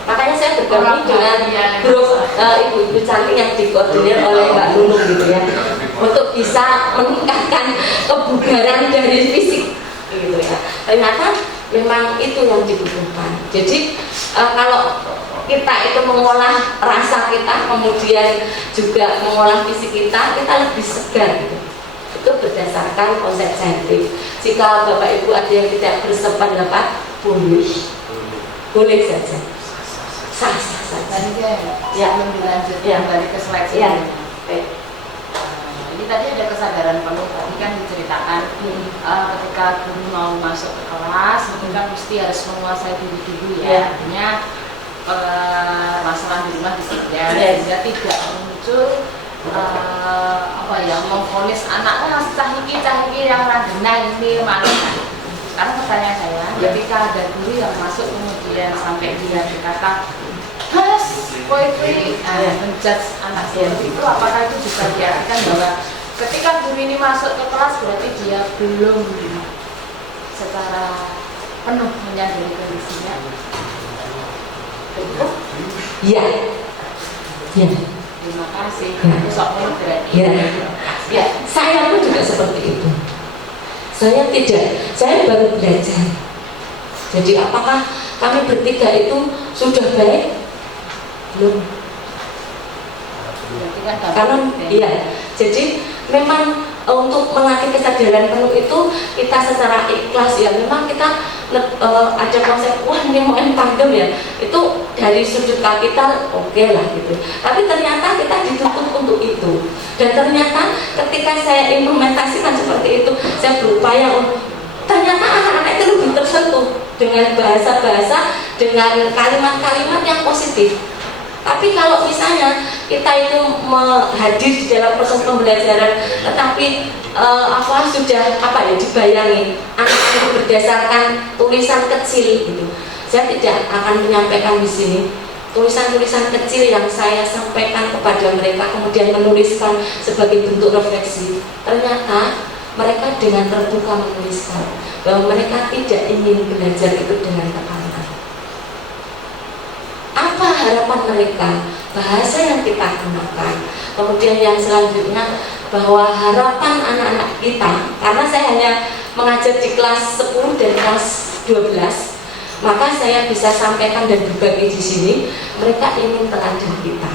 Makanya saya bergabung dengan grup ibu-ibu cantik yang dikoordinir oleh Mbak Nunung gitu ya, untuk bisa meningkatkan kebugaran dari fisik gitu ya. Ternyata memang itu yang dibutuhkan. Jadi kalau kita itu mengolah rasa kita, kemudian juga mengolah fisik kita lebih segar gitu. Itu berdasarkan konsep saintifik. Jika Bapak Ibu ada yang tidak bersependapat, boleh saja. Sebelum dilanjut kembali ke slide sebelumnya. Ini tadi ada kesadaran penuh, tadi kan diceritakan ketika guru mau masuk ke kelas, itu kan mesti harus menguasai diri dulu ya. Artinya masalah di rumah disedar, sehingga tidak muncul memvonis anaknya cahiki yang radena ini mana. Karena pertanyaan saya, ketika ada guru yang masuk kemudian sampai dia berkata poetry menjudge anak seperti itu, apakah itu juga diartikan bahwa ketika guru ini masuk ke kelas berarti dia belum secara penuh menyadari kondisinya? Iya. Terima kasih. Besok berarti. Ya, saya pun juga seperti itu. Saya baru belajar. Jadi apakah kami bertiga itu sudah baik? Belum. Karena jadi memang untuk melatih kesadaran penuh itu kita secara ikhlas ya, memang kita ada konsep ini mau tandem ya, itu dari sudut kapital oke lah gitu. Tapi ternyata kita dituntut untuk itu, dan ternyata ketika saya implementasikan seperti itu, saya berupaya ternyata disentuh dengan bahasa-bahasa, dengan kalimat-kalimat yang positif. Tapi kalau misalnya kita itu hadir di dalam proses pembelajaran, tetapi sudah dibayangi anak-anak berdasarkan tulisan kecil gitu. Saya tidak akan menyampaikan di sini tulisan-tulisan kecil yang saya sampaikan kepada mereka, kemudian menuliskan sebagai bentuk refleksi. Ternyata mereka dengan terbuka menuliskan bahwa mereka tidak ingin belajar itu dengan tekanan. Apa harapan mereka? Bahasa yang kita gunakan. Kemudian yang selanjutnya bahwa harapan anak-anak kita, karena saya hanya mengajar di kelas 10 dan kelas 12, maka saya bisa sampaikan dan berbagi di sini. Mereka ingin teladan kita.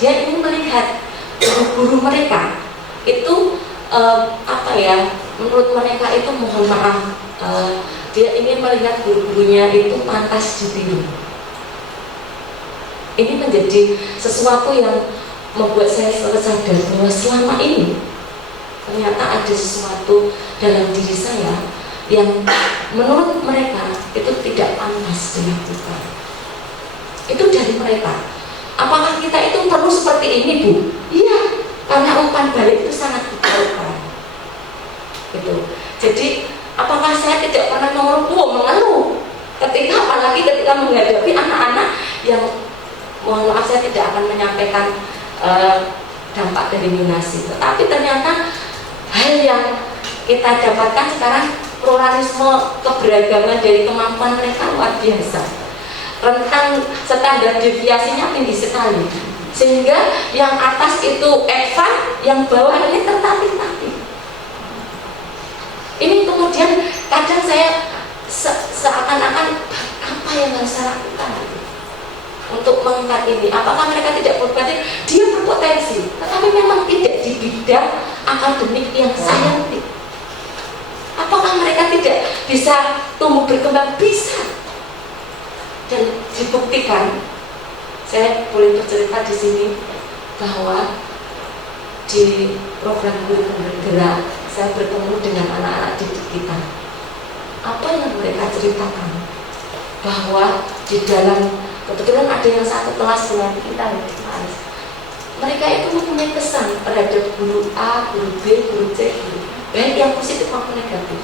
Dia ingin melihat guru-guru mereka itu menurut mereka itu mohon maaf, dia ingin melihat guru-gurunya itu pantas ditiru. Ini menjadi sesuatu yang membuat saya sadar bahwa selama ini ternyata ada sesuatu dalam diri saya yang menurut mereka itu tidak pantas dengan kita. Itu dari mereka. Apakah kita itu perlu seperti ini, Bu? Iya, karena umpan balik itu sangat diperlukan. Gitu. Jadi, apakah saya tidak pernah mengeluh apalagi ketika menghadapi anak-anak yang, mohon maaf saya tidak akan menyampaikan dampak dari Yunasi, tetapi ternyata hal yang kita dapatkan sekarang, pluralisme keberagaman dari kemampuan mereka luar biasa. Rentang standar deviasinya tinggi sekali, sehingga yang atas itu advance, yang bawah ini tertatih-tatih. Ini kemudian kadang saya seakan-akan apa yang harus saya lakukan untuk mengangkat ini. Apakah mereka tidak berpotensi? Dia berpotensi, tetapi memang tidak di bidang akademik yang saintifik. Apakah mereka tidak bisa tumbuh berkembang? Bisa. Dan dibuktikan, saya boleh bercerita di sini bahwa di program Guru Bergerak saya bertemu dengan anak-anak didik kita. Apa yang mereka ceritakan? Bahwa di dalam, kebetulan ada yang satu kelas dengan kita di kelas, mereka itu mempunyai kesan terhadap guru A, guru B, guru C, guru baik yang positif maupun negatif.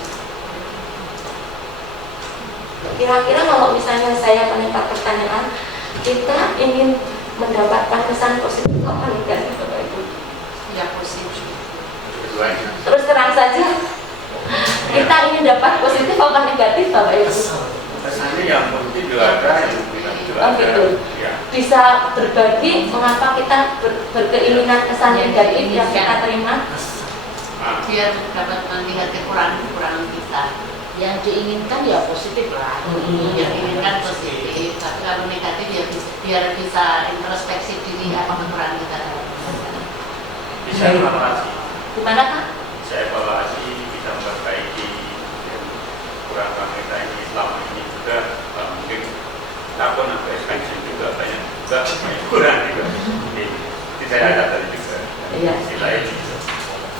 Kira-kira kalau misalnya saya menimpa pertanyaan, kita ingin mendapatkan kesan positif apa negatif, Bapak Ibu? Ya, positif. Terus terang saja, kita ingin dapat positif apa negatif, Bapak Ibu? Kesannya yang positif juga ada, yang negatif juga ada. Gitu. Ya. Bisa berbagi mengapa kita berkeinginan kesan negatif yang kita terima? Biar dapat melihat kekurangan-kekurangan kita. Yang diinginkan ya positif lah. Yang diinginkan positif. Tapi kalau negatif ya biar bisa introspeksi diri apa kekurangan kita. Bisa evaluasi. Gimana, Kak? Bisa evaluasi, bisa memperbaiki kekurangan kita ini selama ini juga mungkin takut atau expansion juga banyak kurang juga. Jadi saya ada tadi juga. Iya. Istilah ini.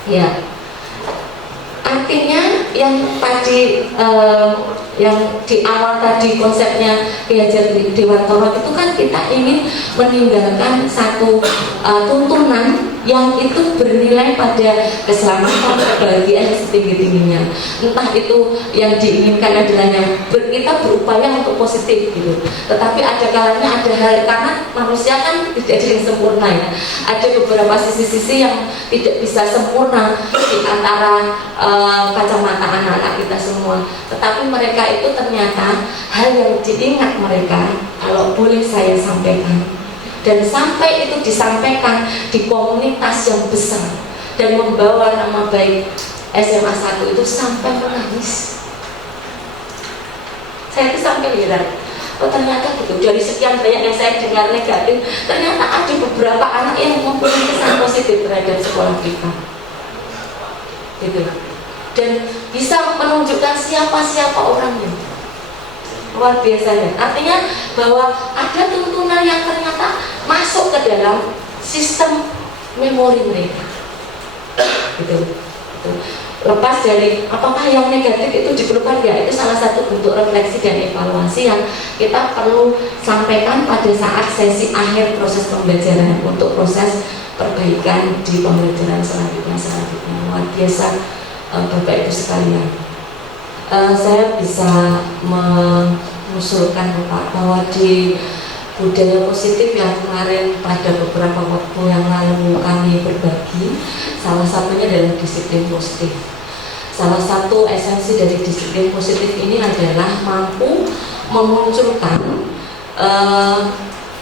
Ya, artinya yang tadi yang di awal tadi konsepnya Ki Hajar Dewantoro itu kan kita ingin meninggalkan satu tuntunan yang itu bernilai pada keselamatan, kebahagiaan yang setinggi-tingginya. Entah itu yang diinginkan adalah yang kita berupaya untuk positif gitu. Tetapi ada kalanya ada hal, karena manusia kan tidak ada yang sempurna ya. Ada beberapa sisi-sisi yang tidak bisa sempurna di antara kacamata anak-anak kita semua. Tetapi mereka itu ternyata hal yang diingat mereka, kalau boleh saya sampaikan. Dan sampai itu disampaikan di komunitas yang besar dan membawa nama baik SMA 1 itu sampai menangis. Saya itu sampai heran. Oh ternyata gitu, dari sekian banyak yang saya dengar negatif, ternyata ada beberapa anak yang mempunyai kesan positif terhadap sekolah kita. Gitu. Dan bisa menunjukkan siapa-siapa orangnya. Luar biasa ya. Artinya bahwa ada tuntunan yang ternyata masuk ke dalam sistem memori mereka. Gitu. lepas dari apakah yang negatif itu diperlukan ya, itu salah satu bentuk refleksi dan evaluasi yang kita perlu sampaikan pada saat sesi akhir proses pembelajaran untuk proses perbaikan di pembelajaran selanjutnya. Luar biasa Bapak Ibu sekalian. Saya bisa mengusulkan Bapak bahwa di budaya positif yang kemarin pada beberapa waktu yang lalu kami berbagi, salah satunya adalah disiplin positif. Salah satu esensi dari disiplin positif ini adalah mampu memunculkan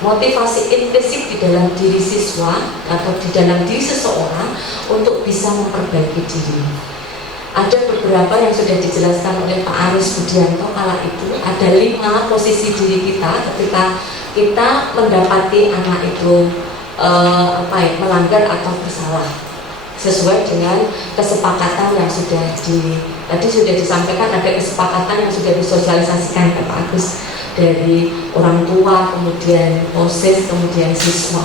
motivasi implisit di dalam diri siswa atau di dalam diri seseorang untuk bisa memperbaiki diri. Ada beberapa yang sudah dijelaskan oleh Pak Aris Budianto kala itu, ada 5 posisi diri kita ketika kita mendapati anak itu melanggar atau bersalah sesuai dengan kesepakatan yang tadi sudah disampaikan. Ada kesepakatan yang sudah disosialisasikan ke Pak Agus dari orang tua, kemudian OSIS, kemudian siswa.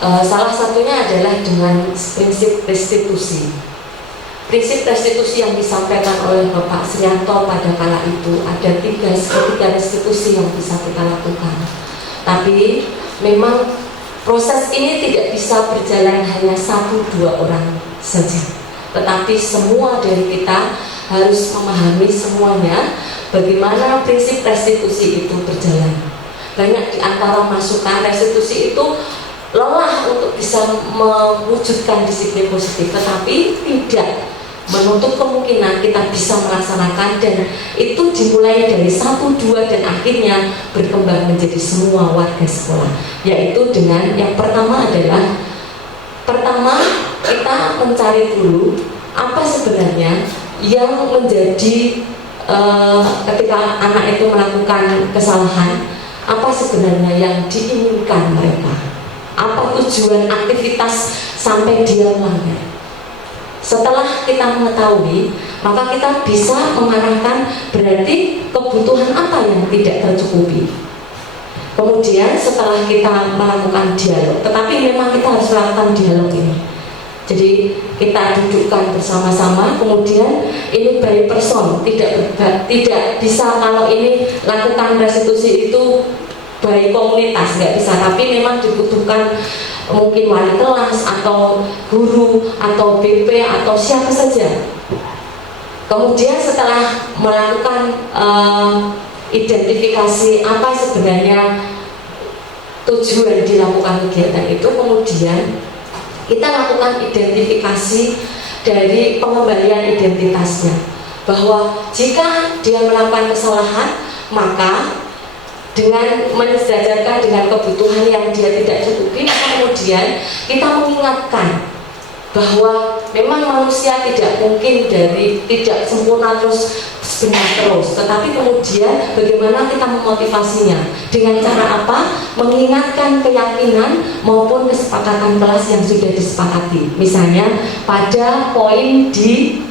Salah satunya adalah dengan prinsip restitusi. Prinsip restitusi yang disampaikan oleh Bapak Srianto pada kala itu ada tiga restitusi yang bisa kita lakukan. Tapi memang proses ini tidak bisa berjalan hanya 1-2 orang saja, tetapi semua dari kita harus memahami semuanya bagaimana prinsip restitusi itu berjalan. Banyak di antara masukan restitusi itu lelah untuk bisa mewujudkan disiplin positif, tetapi tidak menutup kemungkinan kita bisa melaksanakan, dan itu dimulai dari 1-2 dan akhirnya berkembang menjadi semua warga sekolah. Yaitu dengan yang pertama adalah kita mencari dulu apa sebenarnya yang menjadi ketika anak itu melakukan kesalahan, apa sebenarnya yang diinginkan mereka, apa tujuan aktivitas sampai dia melanggar. Setelah kita mengetahui, maka kita bisa mengarahkan berarti kebutuhan apa yang tidak tercukupi. Kemudian setelah kita melakukan dialog, tetapi memang kita harus melakukan dialog ini. Jadi kita dudukkan bersama-sama, kemudian ini by person, tidak bisa kalau ini lakukan restitusi itu by komunitas, nggak bisa, tapi memang dibutuhkan mungkin wali kelas atau guru atau BP atau siapa saja. Kemudian setelah melakukan identifikasi apa sebenarnya tujuan dilakukan kegiatan itu, kemudian kita lakukan identifikasi dari pengembalian identitasnya, bahwa jika dia melakukan kesalahan, maka dengan mensejajarkan dengan kebutuhan yang dia tidak cukupi, maka kemudian kita mengingatkan bahwa memang manusia tidak mungkin tidak sempurna terus benar terus, tetapi kemudian bagaimana kita memotivasinya, dengan cara apa? Mengingatkan keyakinan maupun kesepakatan kelas yang sudah disepakati. Misalnya pada poin di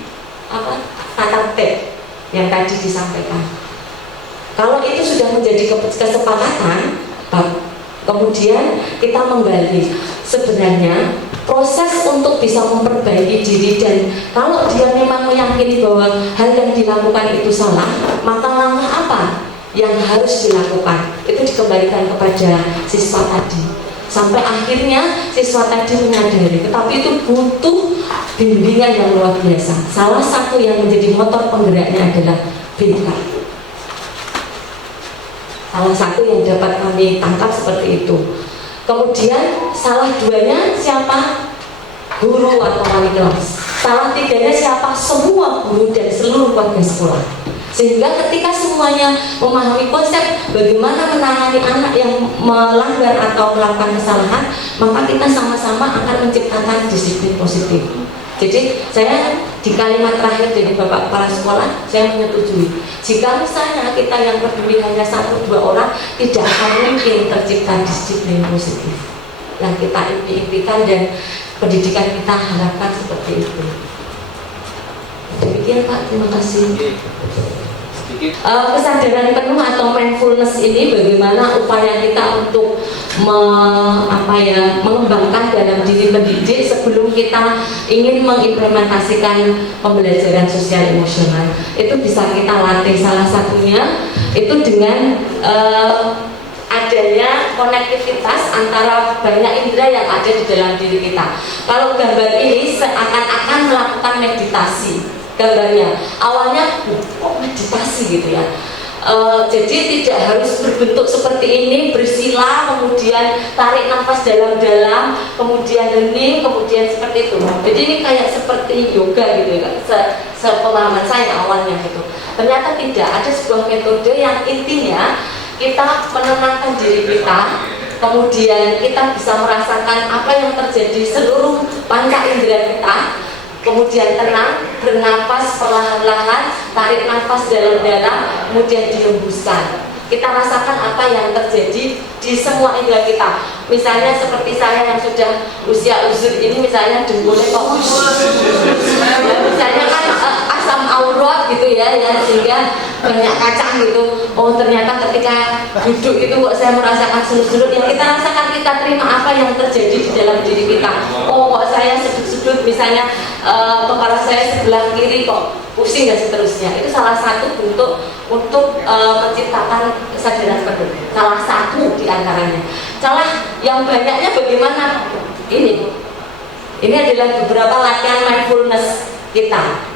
kata T yang tadi disampaikan. Kalau itu sudah menjadi kesepakatan, kemudian kita menggali sebenarnya proses untuk bisa memperbaiki diri, dan kalau dia memang meyakini bahwa hal yang dilakukan itu salah, maka langkah apa yang harus dilakukan itu dikembalikan kepada siswa tadi, sampai akhirnya siswa tadi menyadari. Tetapi itu butuh bimbingan yang luar biasa. Salah satu yang menjadi motor penggeraknya adalah BK. Salah satu yang dapat kami tangkap seperti itu. Kemudian salah duanya siapa? Guru atau wali kelas. Salah tiganya siapa? Semua guru dan seluruh warga sekolah. Sehingga ketika semuanya memahami konsep bagaimana menangani anak yang melanggar atau melakukan kesalahan, maka kita sama-sama akan menciptakan disiplin positif. Jadi saya di kalimat terakhir dari Bapak Kepala Sekolah, saya menyetujui, jika misalnya kita yang peduli hanya 1-2 orang, tidak akan mungkin tercipta disiplin positif yang kita impikan dan pendidikan kita harapkan seperti itu. Demikian Pak, terima kasih. Kesadaran penuh atau mindfulness ini bagaimana upaya kita untuk mengembangkan dalam diri pendidik sebelum kita ingin mengimplementasikan pembelajaran sosial emosional. Itu bisa kita latih, salah satunya itu dengan adanya konektivitas antara banyak indera yang ada di dalam diri kita. Kalau gambar ini seakan-akan melakukan meditasi, gambarnya awalnya meditasi gitu ya. Jadi tidak harus berbentuk seperti ini, bersila, kemudian tarik nafas dalam-dalam, kemudian hening, kemudian seperti itu. Jadi ini kayak seperti yoga gitu ya, sepemahaman saya awalnya gitu. Ternyata tidak, ada sebuah metode yang intinya kita menenangkan diri kita, kemudian kita bisa merasakan apa yang terjadi seluruh panca indera kita. Kemudian tenang, bernapas perlahan-lahan, tarik nafas dalam-dalam, kemudian dihembuskan. Kita rasakan apa yang terjadi di semua indera kita. Misalnya seperti saya yang sudah usia uzur ini, misalnya dengkulnya kok ya, misalnya kan asam aurat gitu ya, sehingga banyak kacang gitu. Oh ternyata ketika duduk itu kok saya merasakan selut-selut. Yang kita rasakan, kita terima apa yang terjadi di dalam diri kita. Oh kok saya sedut-sedut, misalnya kepala saya sebelah kiri kok pusing dan seterusnya. Itu salah satu bentuk untuk menciptakan kesadaran penuh. Salah satu di antaranya. Salah yang banyaknya bagaimana? Ini adalah beberapa latihan mindfulness kita.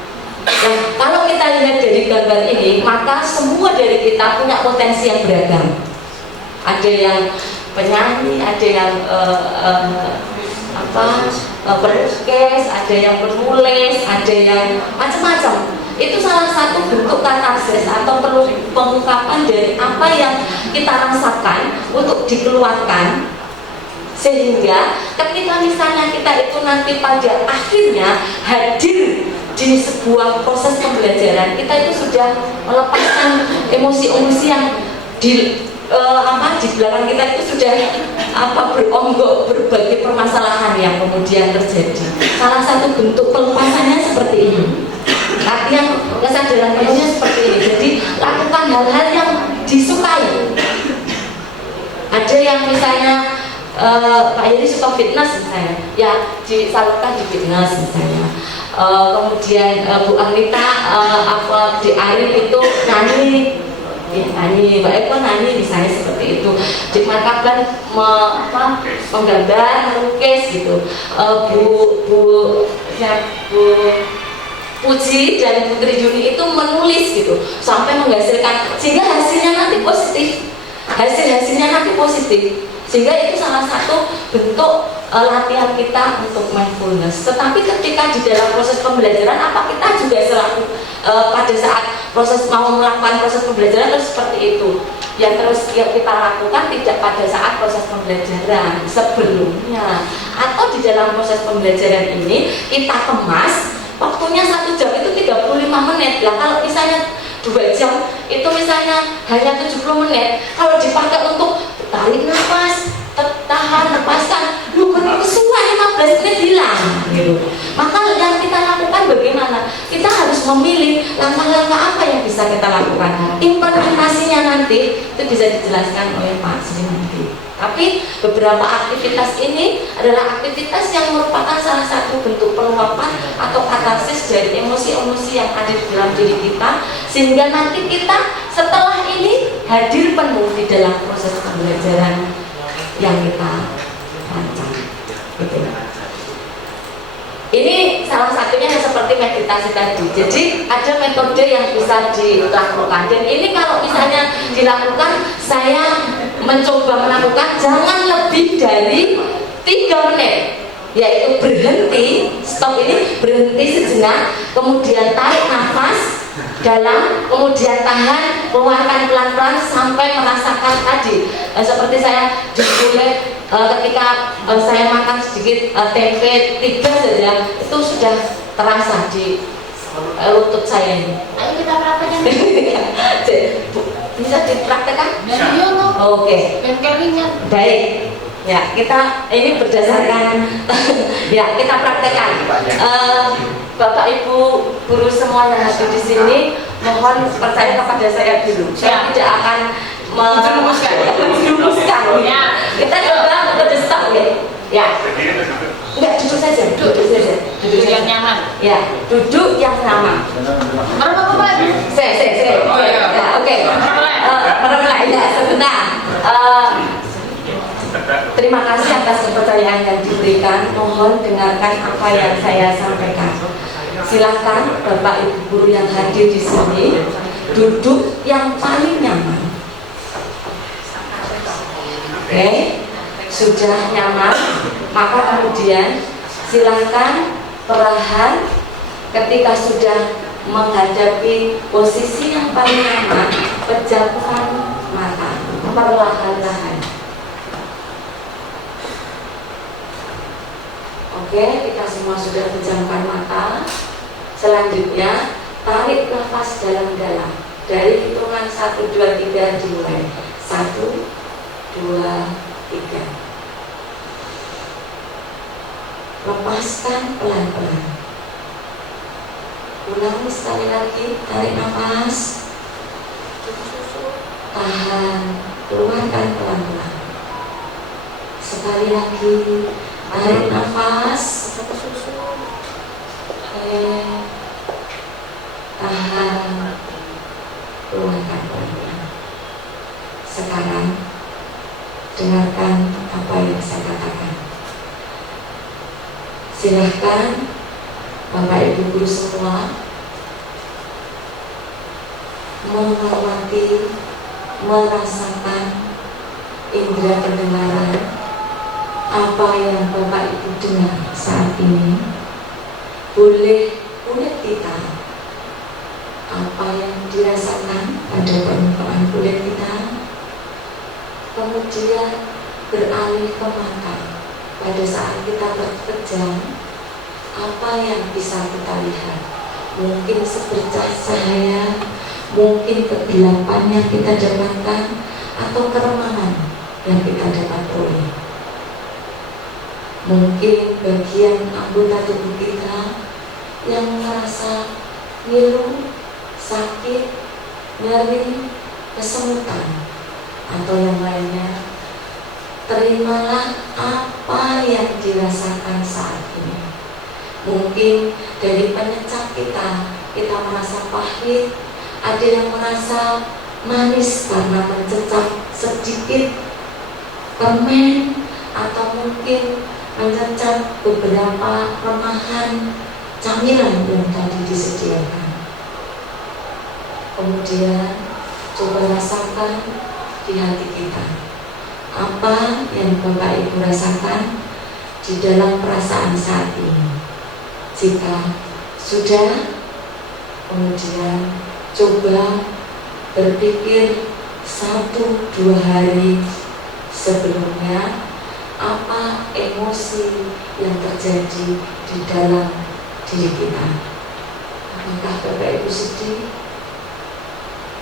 Nah, kalau kita lihat dari gambar ini, maka semua dari kita punya potensi yang beragam. Ada yang penyanyi, ada yang pelukis, ada yang penulis, ada yang macam-macam. Itu salah satu bentuk katarsis atau pengungkapan dari apa yang kita rasakan untuk dikeluarkan, sehingga ketika misalnya kita itu nanti pada akhirnya hadir di sebuah proses pembelajaran, kita itu sudah melepaskan emosi-emosi yang di belakang kita itu sudah beronggok berbagai permasalahan yang kemudian terjadi. Salah satu bentuk pelepasannya seperti ini. Latihan kesadaran penuhnya seperti ini. Jadi lakukan hal-hal yang disukai. Ada yang misalnya Pak Yeri suka fitness misalnya, ya disalurkan di fitness misalnya. Kemudian Bu Anita di Arif itu nyanyi, Mbak Eko nyanyi misalnya seperti itu. Di Markaban menggambar, melukis gitu. Bu Puji dan Putri Juni itu menulis gitu sampai menghasilkan, sehingga hasilnya nanti positif. Hasilnya nanti positif. Sehingga itu salah satu bentuk latihan kita untuk mindfulness. Tetapi ketika di dalam proses pembelajaran, apa kita juga selalu pada saat proses mau melakukan proses pembelajaran terus seperti itu. Yang terus kita lakukan tidak pada saat proses pembelajaran, sebelumnya. Atau di dalam proses pembelajaran ini kita kemas, waktunya 1 jam itu 35 menit. Lah kalau misalnya 2 jam itu misalnya hanya 70 menit, kalau dipakai untuk tarik nafas, tahan, lepaskan, kesuai 15 menit hilang gitu. Maka yang kita lakukan bagaimana? Kita harus memilih langkah-langkah apa yang bisa kita lakukan. Implementasinya nanti itu bisa dijelaskan oleh Pak Sri nanti. Tapi beberapa aktivitas ini adalah aktivitas yang merupakan salah satu bentuk peluapan atau katarsis dari emosi-emosi yang ada di dalam diri kita, sehingga nanti kita setelah ini hadir penuh di dalam proses pembelajaran yang kita rancang. Gitu. Ini salah satunya yang seperti meditasi tadi. Jadi ada metode yang bisa dilakukan. Dan ini kalau misalnya dilakukan, saya mencoba melakukan jangan lebih dari 3 menit. Yaitu berhenti, stop ini, berhenti sejenak, kemudian tarik nafas dalam, kemudian tahan, keluarkan pelan-pelan sampai merasakan tadi. Seperti saya di kulit ketika saya makan sedikit tempe 3 saja, itu sudah terasa di lutut saya ini. Ayo kita praktekkan. Bisa dipraktekkan? Oke. Baik. Ya, kita ini berdasarkan ya kita praktekkan. Bapak Ibu guru semua yang hadir di sini, mohon percaya kepada saya dulu. Saya tidak akan menjerumuskan. Ya. Kita coba berdestak ya. Ya. Berdiri atau duduk? Enggak, duduk saja. Duduk saja. Duduk yang nyaman. Ya, duduk yang nyaman. Apa? Saya. Oh, iya. Ya, oke. Meremlah ya, sebentar. Terima kasih atas kepercayaan yang diberikan. Mohon dengarkan apa yang saya sampaikan. Silakan Bapak Ibu guru yang hadir di sini duduk yang paling nyaman. Oke, sudah nyaman, maka kemudian silakan perlahan ketika sudah menghadapi posisi yang paling nyaman, pejamkan mata perlahan-lahan. Oke, kita semua sudah pejamkan mata. Selanjutnya, tarik nafas dalam-dalam. Dari hitungan 1, 2, 3 dimulai. 1, 2, 3. Lepaskan pelan-pelan. Ulangi sekali lagi, tarik nafas. Tahan, keluarkan pelan-pelan. Sekali lagi, tarik nafas. Tahan, keluarkan pelan-pelan. Sekarang dengarkan apa yang saya katakan. Silahkan Bapak Ibu guru semua mengamati, merasakan indera pendengaran apa yang Bapak Ibu dengar saat ini. Boleh kulit kita, apa yang dirasakan pada permukaan kulit kita, kemudian beralih ke mata. Pada saat kita terpejam, apa yang bisa kita lihat? Mungkin sebercak cahaya, mungkin kegelapan yang kita dapatkan, atau keremangan yang kita dapat peroleh. Mungkin bagian anggota tubuh kita yang merasa ngilu, sakit, nyeri, kesemutan, atau yang lainnya. Terimalah apa yang dirasakan saat ini. Mungkin dari penyecap kita merasa pahit, ada yang merasa manis karena mencecap sedikit permen, atau mungkin mencecap beberapa remahan camilan yang tadi disediakan. Kemudian coba rasakan di hati kita apa yang Bapak Ibu rasakan di dalam perasaan saat ini. Jika sudah, kemudian coba berpikir 1-2 hari sebelumnya, apa emosi yang terjadi di dalam diri kita. Apakah Bapak Ibu sedih?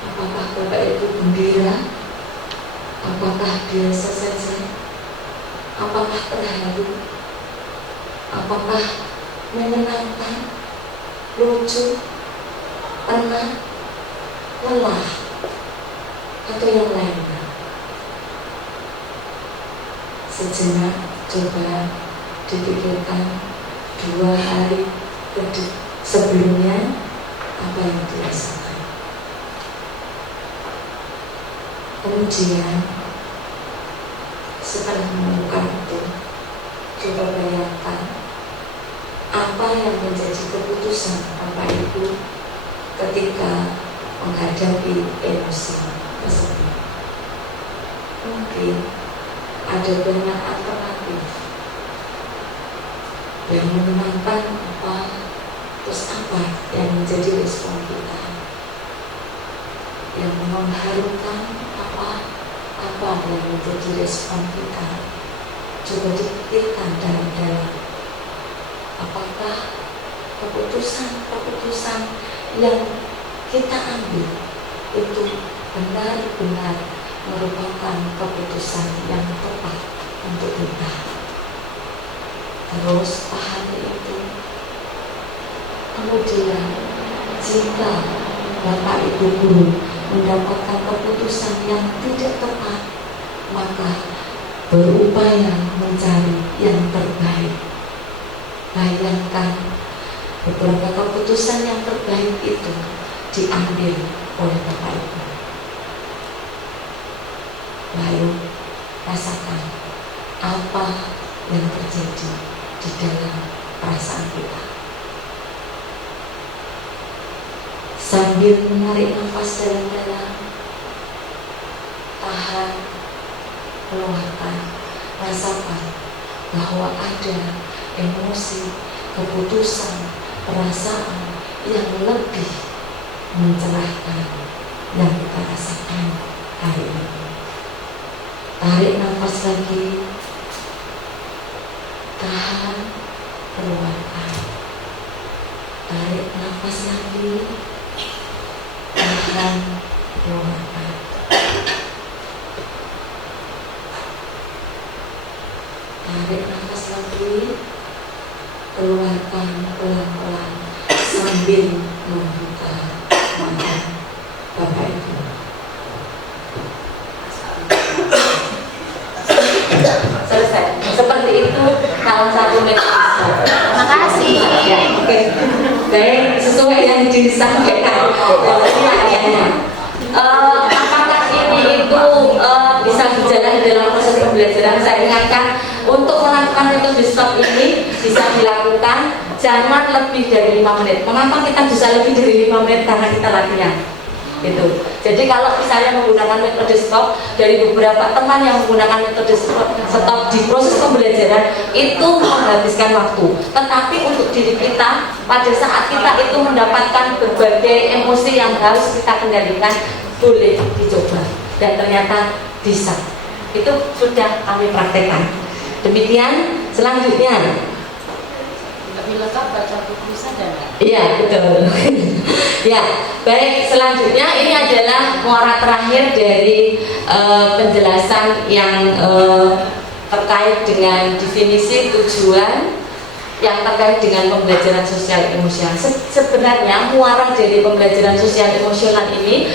Apakah Bapak Ibu gembira? Apakah biasa saja? Apakah terharu? Apakah menyenangkan, lucu, tenang, lelah, atau yang lainnya? Sejenak coba dipikirkan 2 hari sebelumnya apa yang dirasakan. Kemudian setelah menemukan itu, coba bayangkan apa yang menjadi keputusan Bapak Ibu ketika menghadapi emosi tersebut. Mungkin ada banyak alternatif yang menenangkan terus apa yang menjadi respon kita, yang mengharumkan apa yang menjadi respon kita. Coba dipikirkan dalam-dalam, apakah keputusan yang kita ambil itu benar-benar merupakan keputusan yang tepat untuk kita. Terus pahami itu. Kemudian jika Bapak Ibu guru mendapatkan keputusan yang tidak tepat, maka berupaya mencari yang terbaik. Bayangkan beberapa keputusan yang terbaik itu diambil oleh Bapak Ibu. Lalu rasakan apa yang terjadi di dalam perasaan kita. Sambil menarik nafas dalam-dalam, tahan, keluarkan, rasakan bahwa ada emosi, keputusan, perasaan yang lebih mencerahkan yang kita rasakan hari ini. Tarik nafas lagi, tahan, keluarkan. Tarik nafas lagi, tahan, keluarkan. Tarik nafas lagi, keluarkan pelan-pelan sambil membuka mata Bapak Ibu. Selesai. Seperti itu salah satu metode. Terima kasih. Ya, oke. Baik, sesuai yang disampaikan penyampaiannya. Apakah ini itu bisa berjalan dalam proses pembelajaran? Saya ingatkan untuk melakukan metode stop ini bisa dilakukan jangan lebih dari 5 menit. Mengapa kita bisa lebih dari 5 menit? Karena kita latihan. Gitu. Jadi kalau misalnya menggunakan metode stop, dari beberapa teman yang menggunakan metode stop di proses pembelajaran itu menghabiskan waktu. Tetapi untuk diri kita, pada saat kita itu mendapatkan berbagai emosi yang harus kita kendalikan, boleh dicoba dan ternyata bisa. Itu sudah kami praktekkan. Demikian selanjutnya. Lebih lengkap baca buku sadar. Iya, betul. Ya, baik, selanjutnya ini adalah muara terakhir dari penjelasan yang terkait dengan definisi tujuan yang terkait dengan pembelajaran sosial emosional. Sebenarnya muara dari pembelajaran sosial emosional ini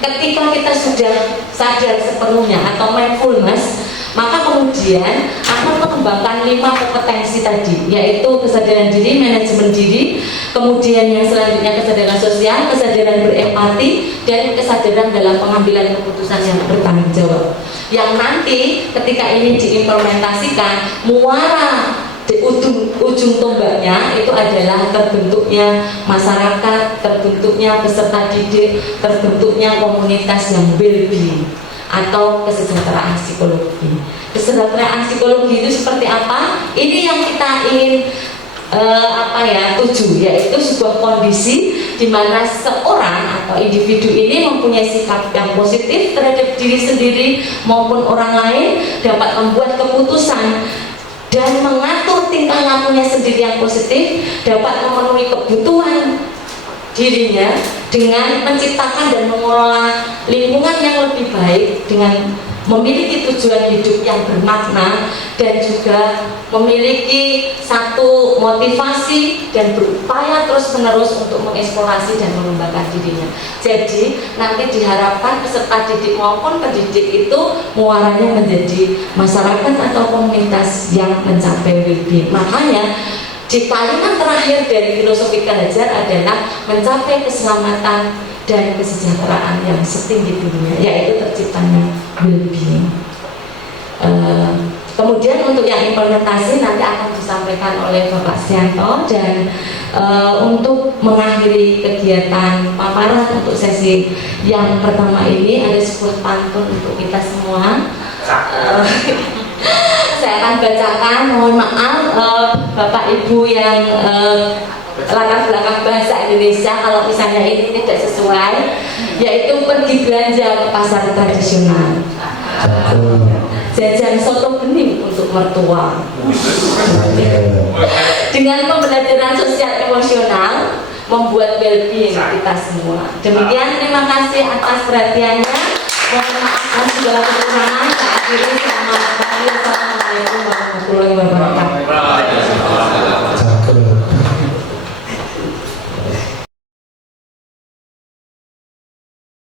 ketika kita sudah sadar sepenuhnya atau mindfulness, maka kemudian akan mengembangkan 5 kompetensi tadi, yaitu kesadaran diri, manajemen diri, kemudian yang selanjutnya kesadaran sosial, kesadaran berempati, dan kesadaran dalam pengambilan keputusan yang bertanggung jawab. Yang nanti ketika ini diimplementasikan, muara di ujung tombaknya itu adalah terbentuknya masyarakat, terbentuknya peserta didik, terbentuknya komunitas yang well-being atau kesejahteraan psikologi. Kesejahteraan psikologi itu seperti apa? Ini yang kita ingin tuju, yaitu sebuah kondisi di mana seorang atau individu ini mempunyai sikap yang positif terhadap diri sendiri maupun orang lain, dapat membuat keputusan dan mengatur tingkah lakunya sendiri yang positif, dapat memenuhi kebutuhan dirinya dengan menciptakan dan mengelola lingkungan yang lebih baik, dengan memiliki tujuan hidup yang bermakna, dan juga memiliki satu motivasi dan berupaya terus-menerus untuk mengeksplorasi dan mengembangkan dirinya. Jadi nanti diharapkan peserta didik maupun pendidik itu muaranya menjadi masyarakat atau komunitas yang mencapai well-being. Makanya di kalimat terakhir dari filosofi Al-Hajar adalah mencapai keselamatan dan kesejahteraan yang setinggi dunia, yaitu terciptanya well-being. Kemudian untuk yang implementasi nanti akan disampaikan oleh Bapak Sianto, dan untuk mengakhiri kegiatan paparan untuk sesi yang pertama ini ada sebuah pantun untuk kita semua. Saya akan bacakan, mohon maaf Bapak Ibu yang latar belakang bahasa Indonesia kalau misalnya ini tidak sesuai, yaitu pergi belanja ke pasar tradisional, jajan soto bening untuk mertua. Dengan pembelajaran sosial emosional membuat well-being kita semua. Demikian, terima kasih atas perhatiannya. Mohon maaf segala kekurangan. Saya akhiri, selamat pagi. Assalamualaikum warahmatullahi wabarakatuh.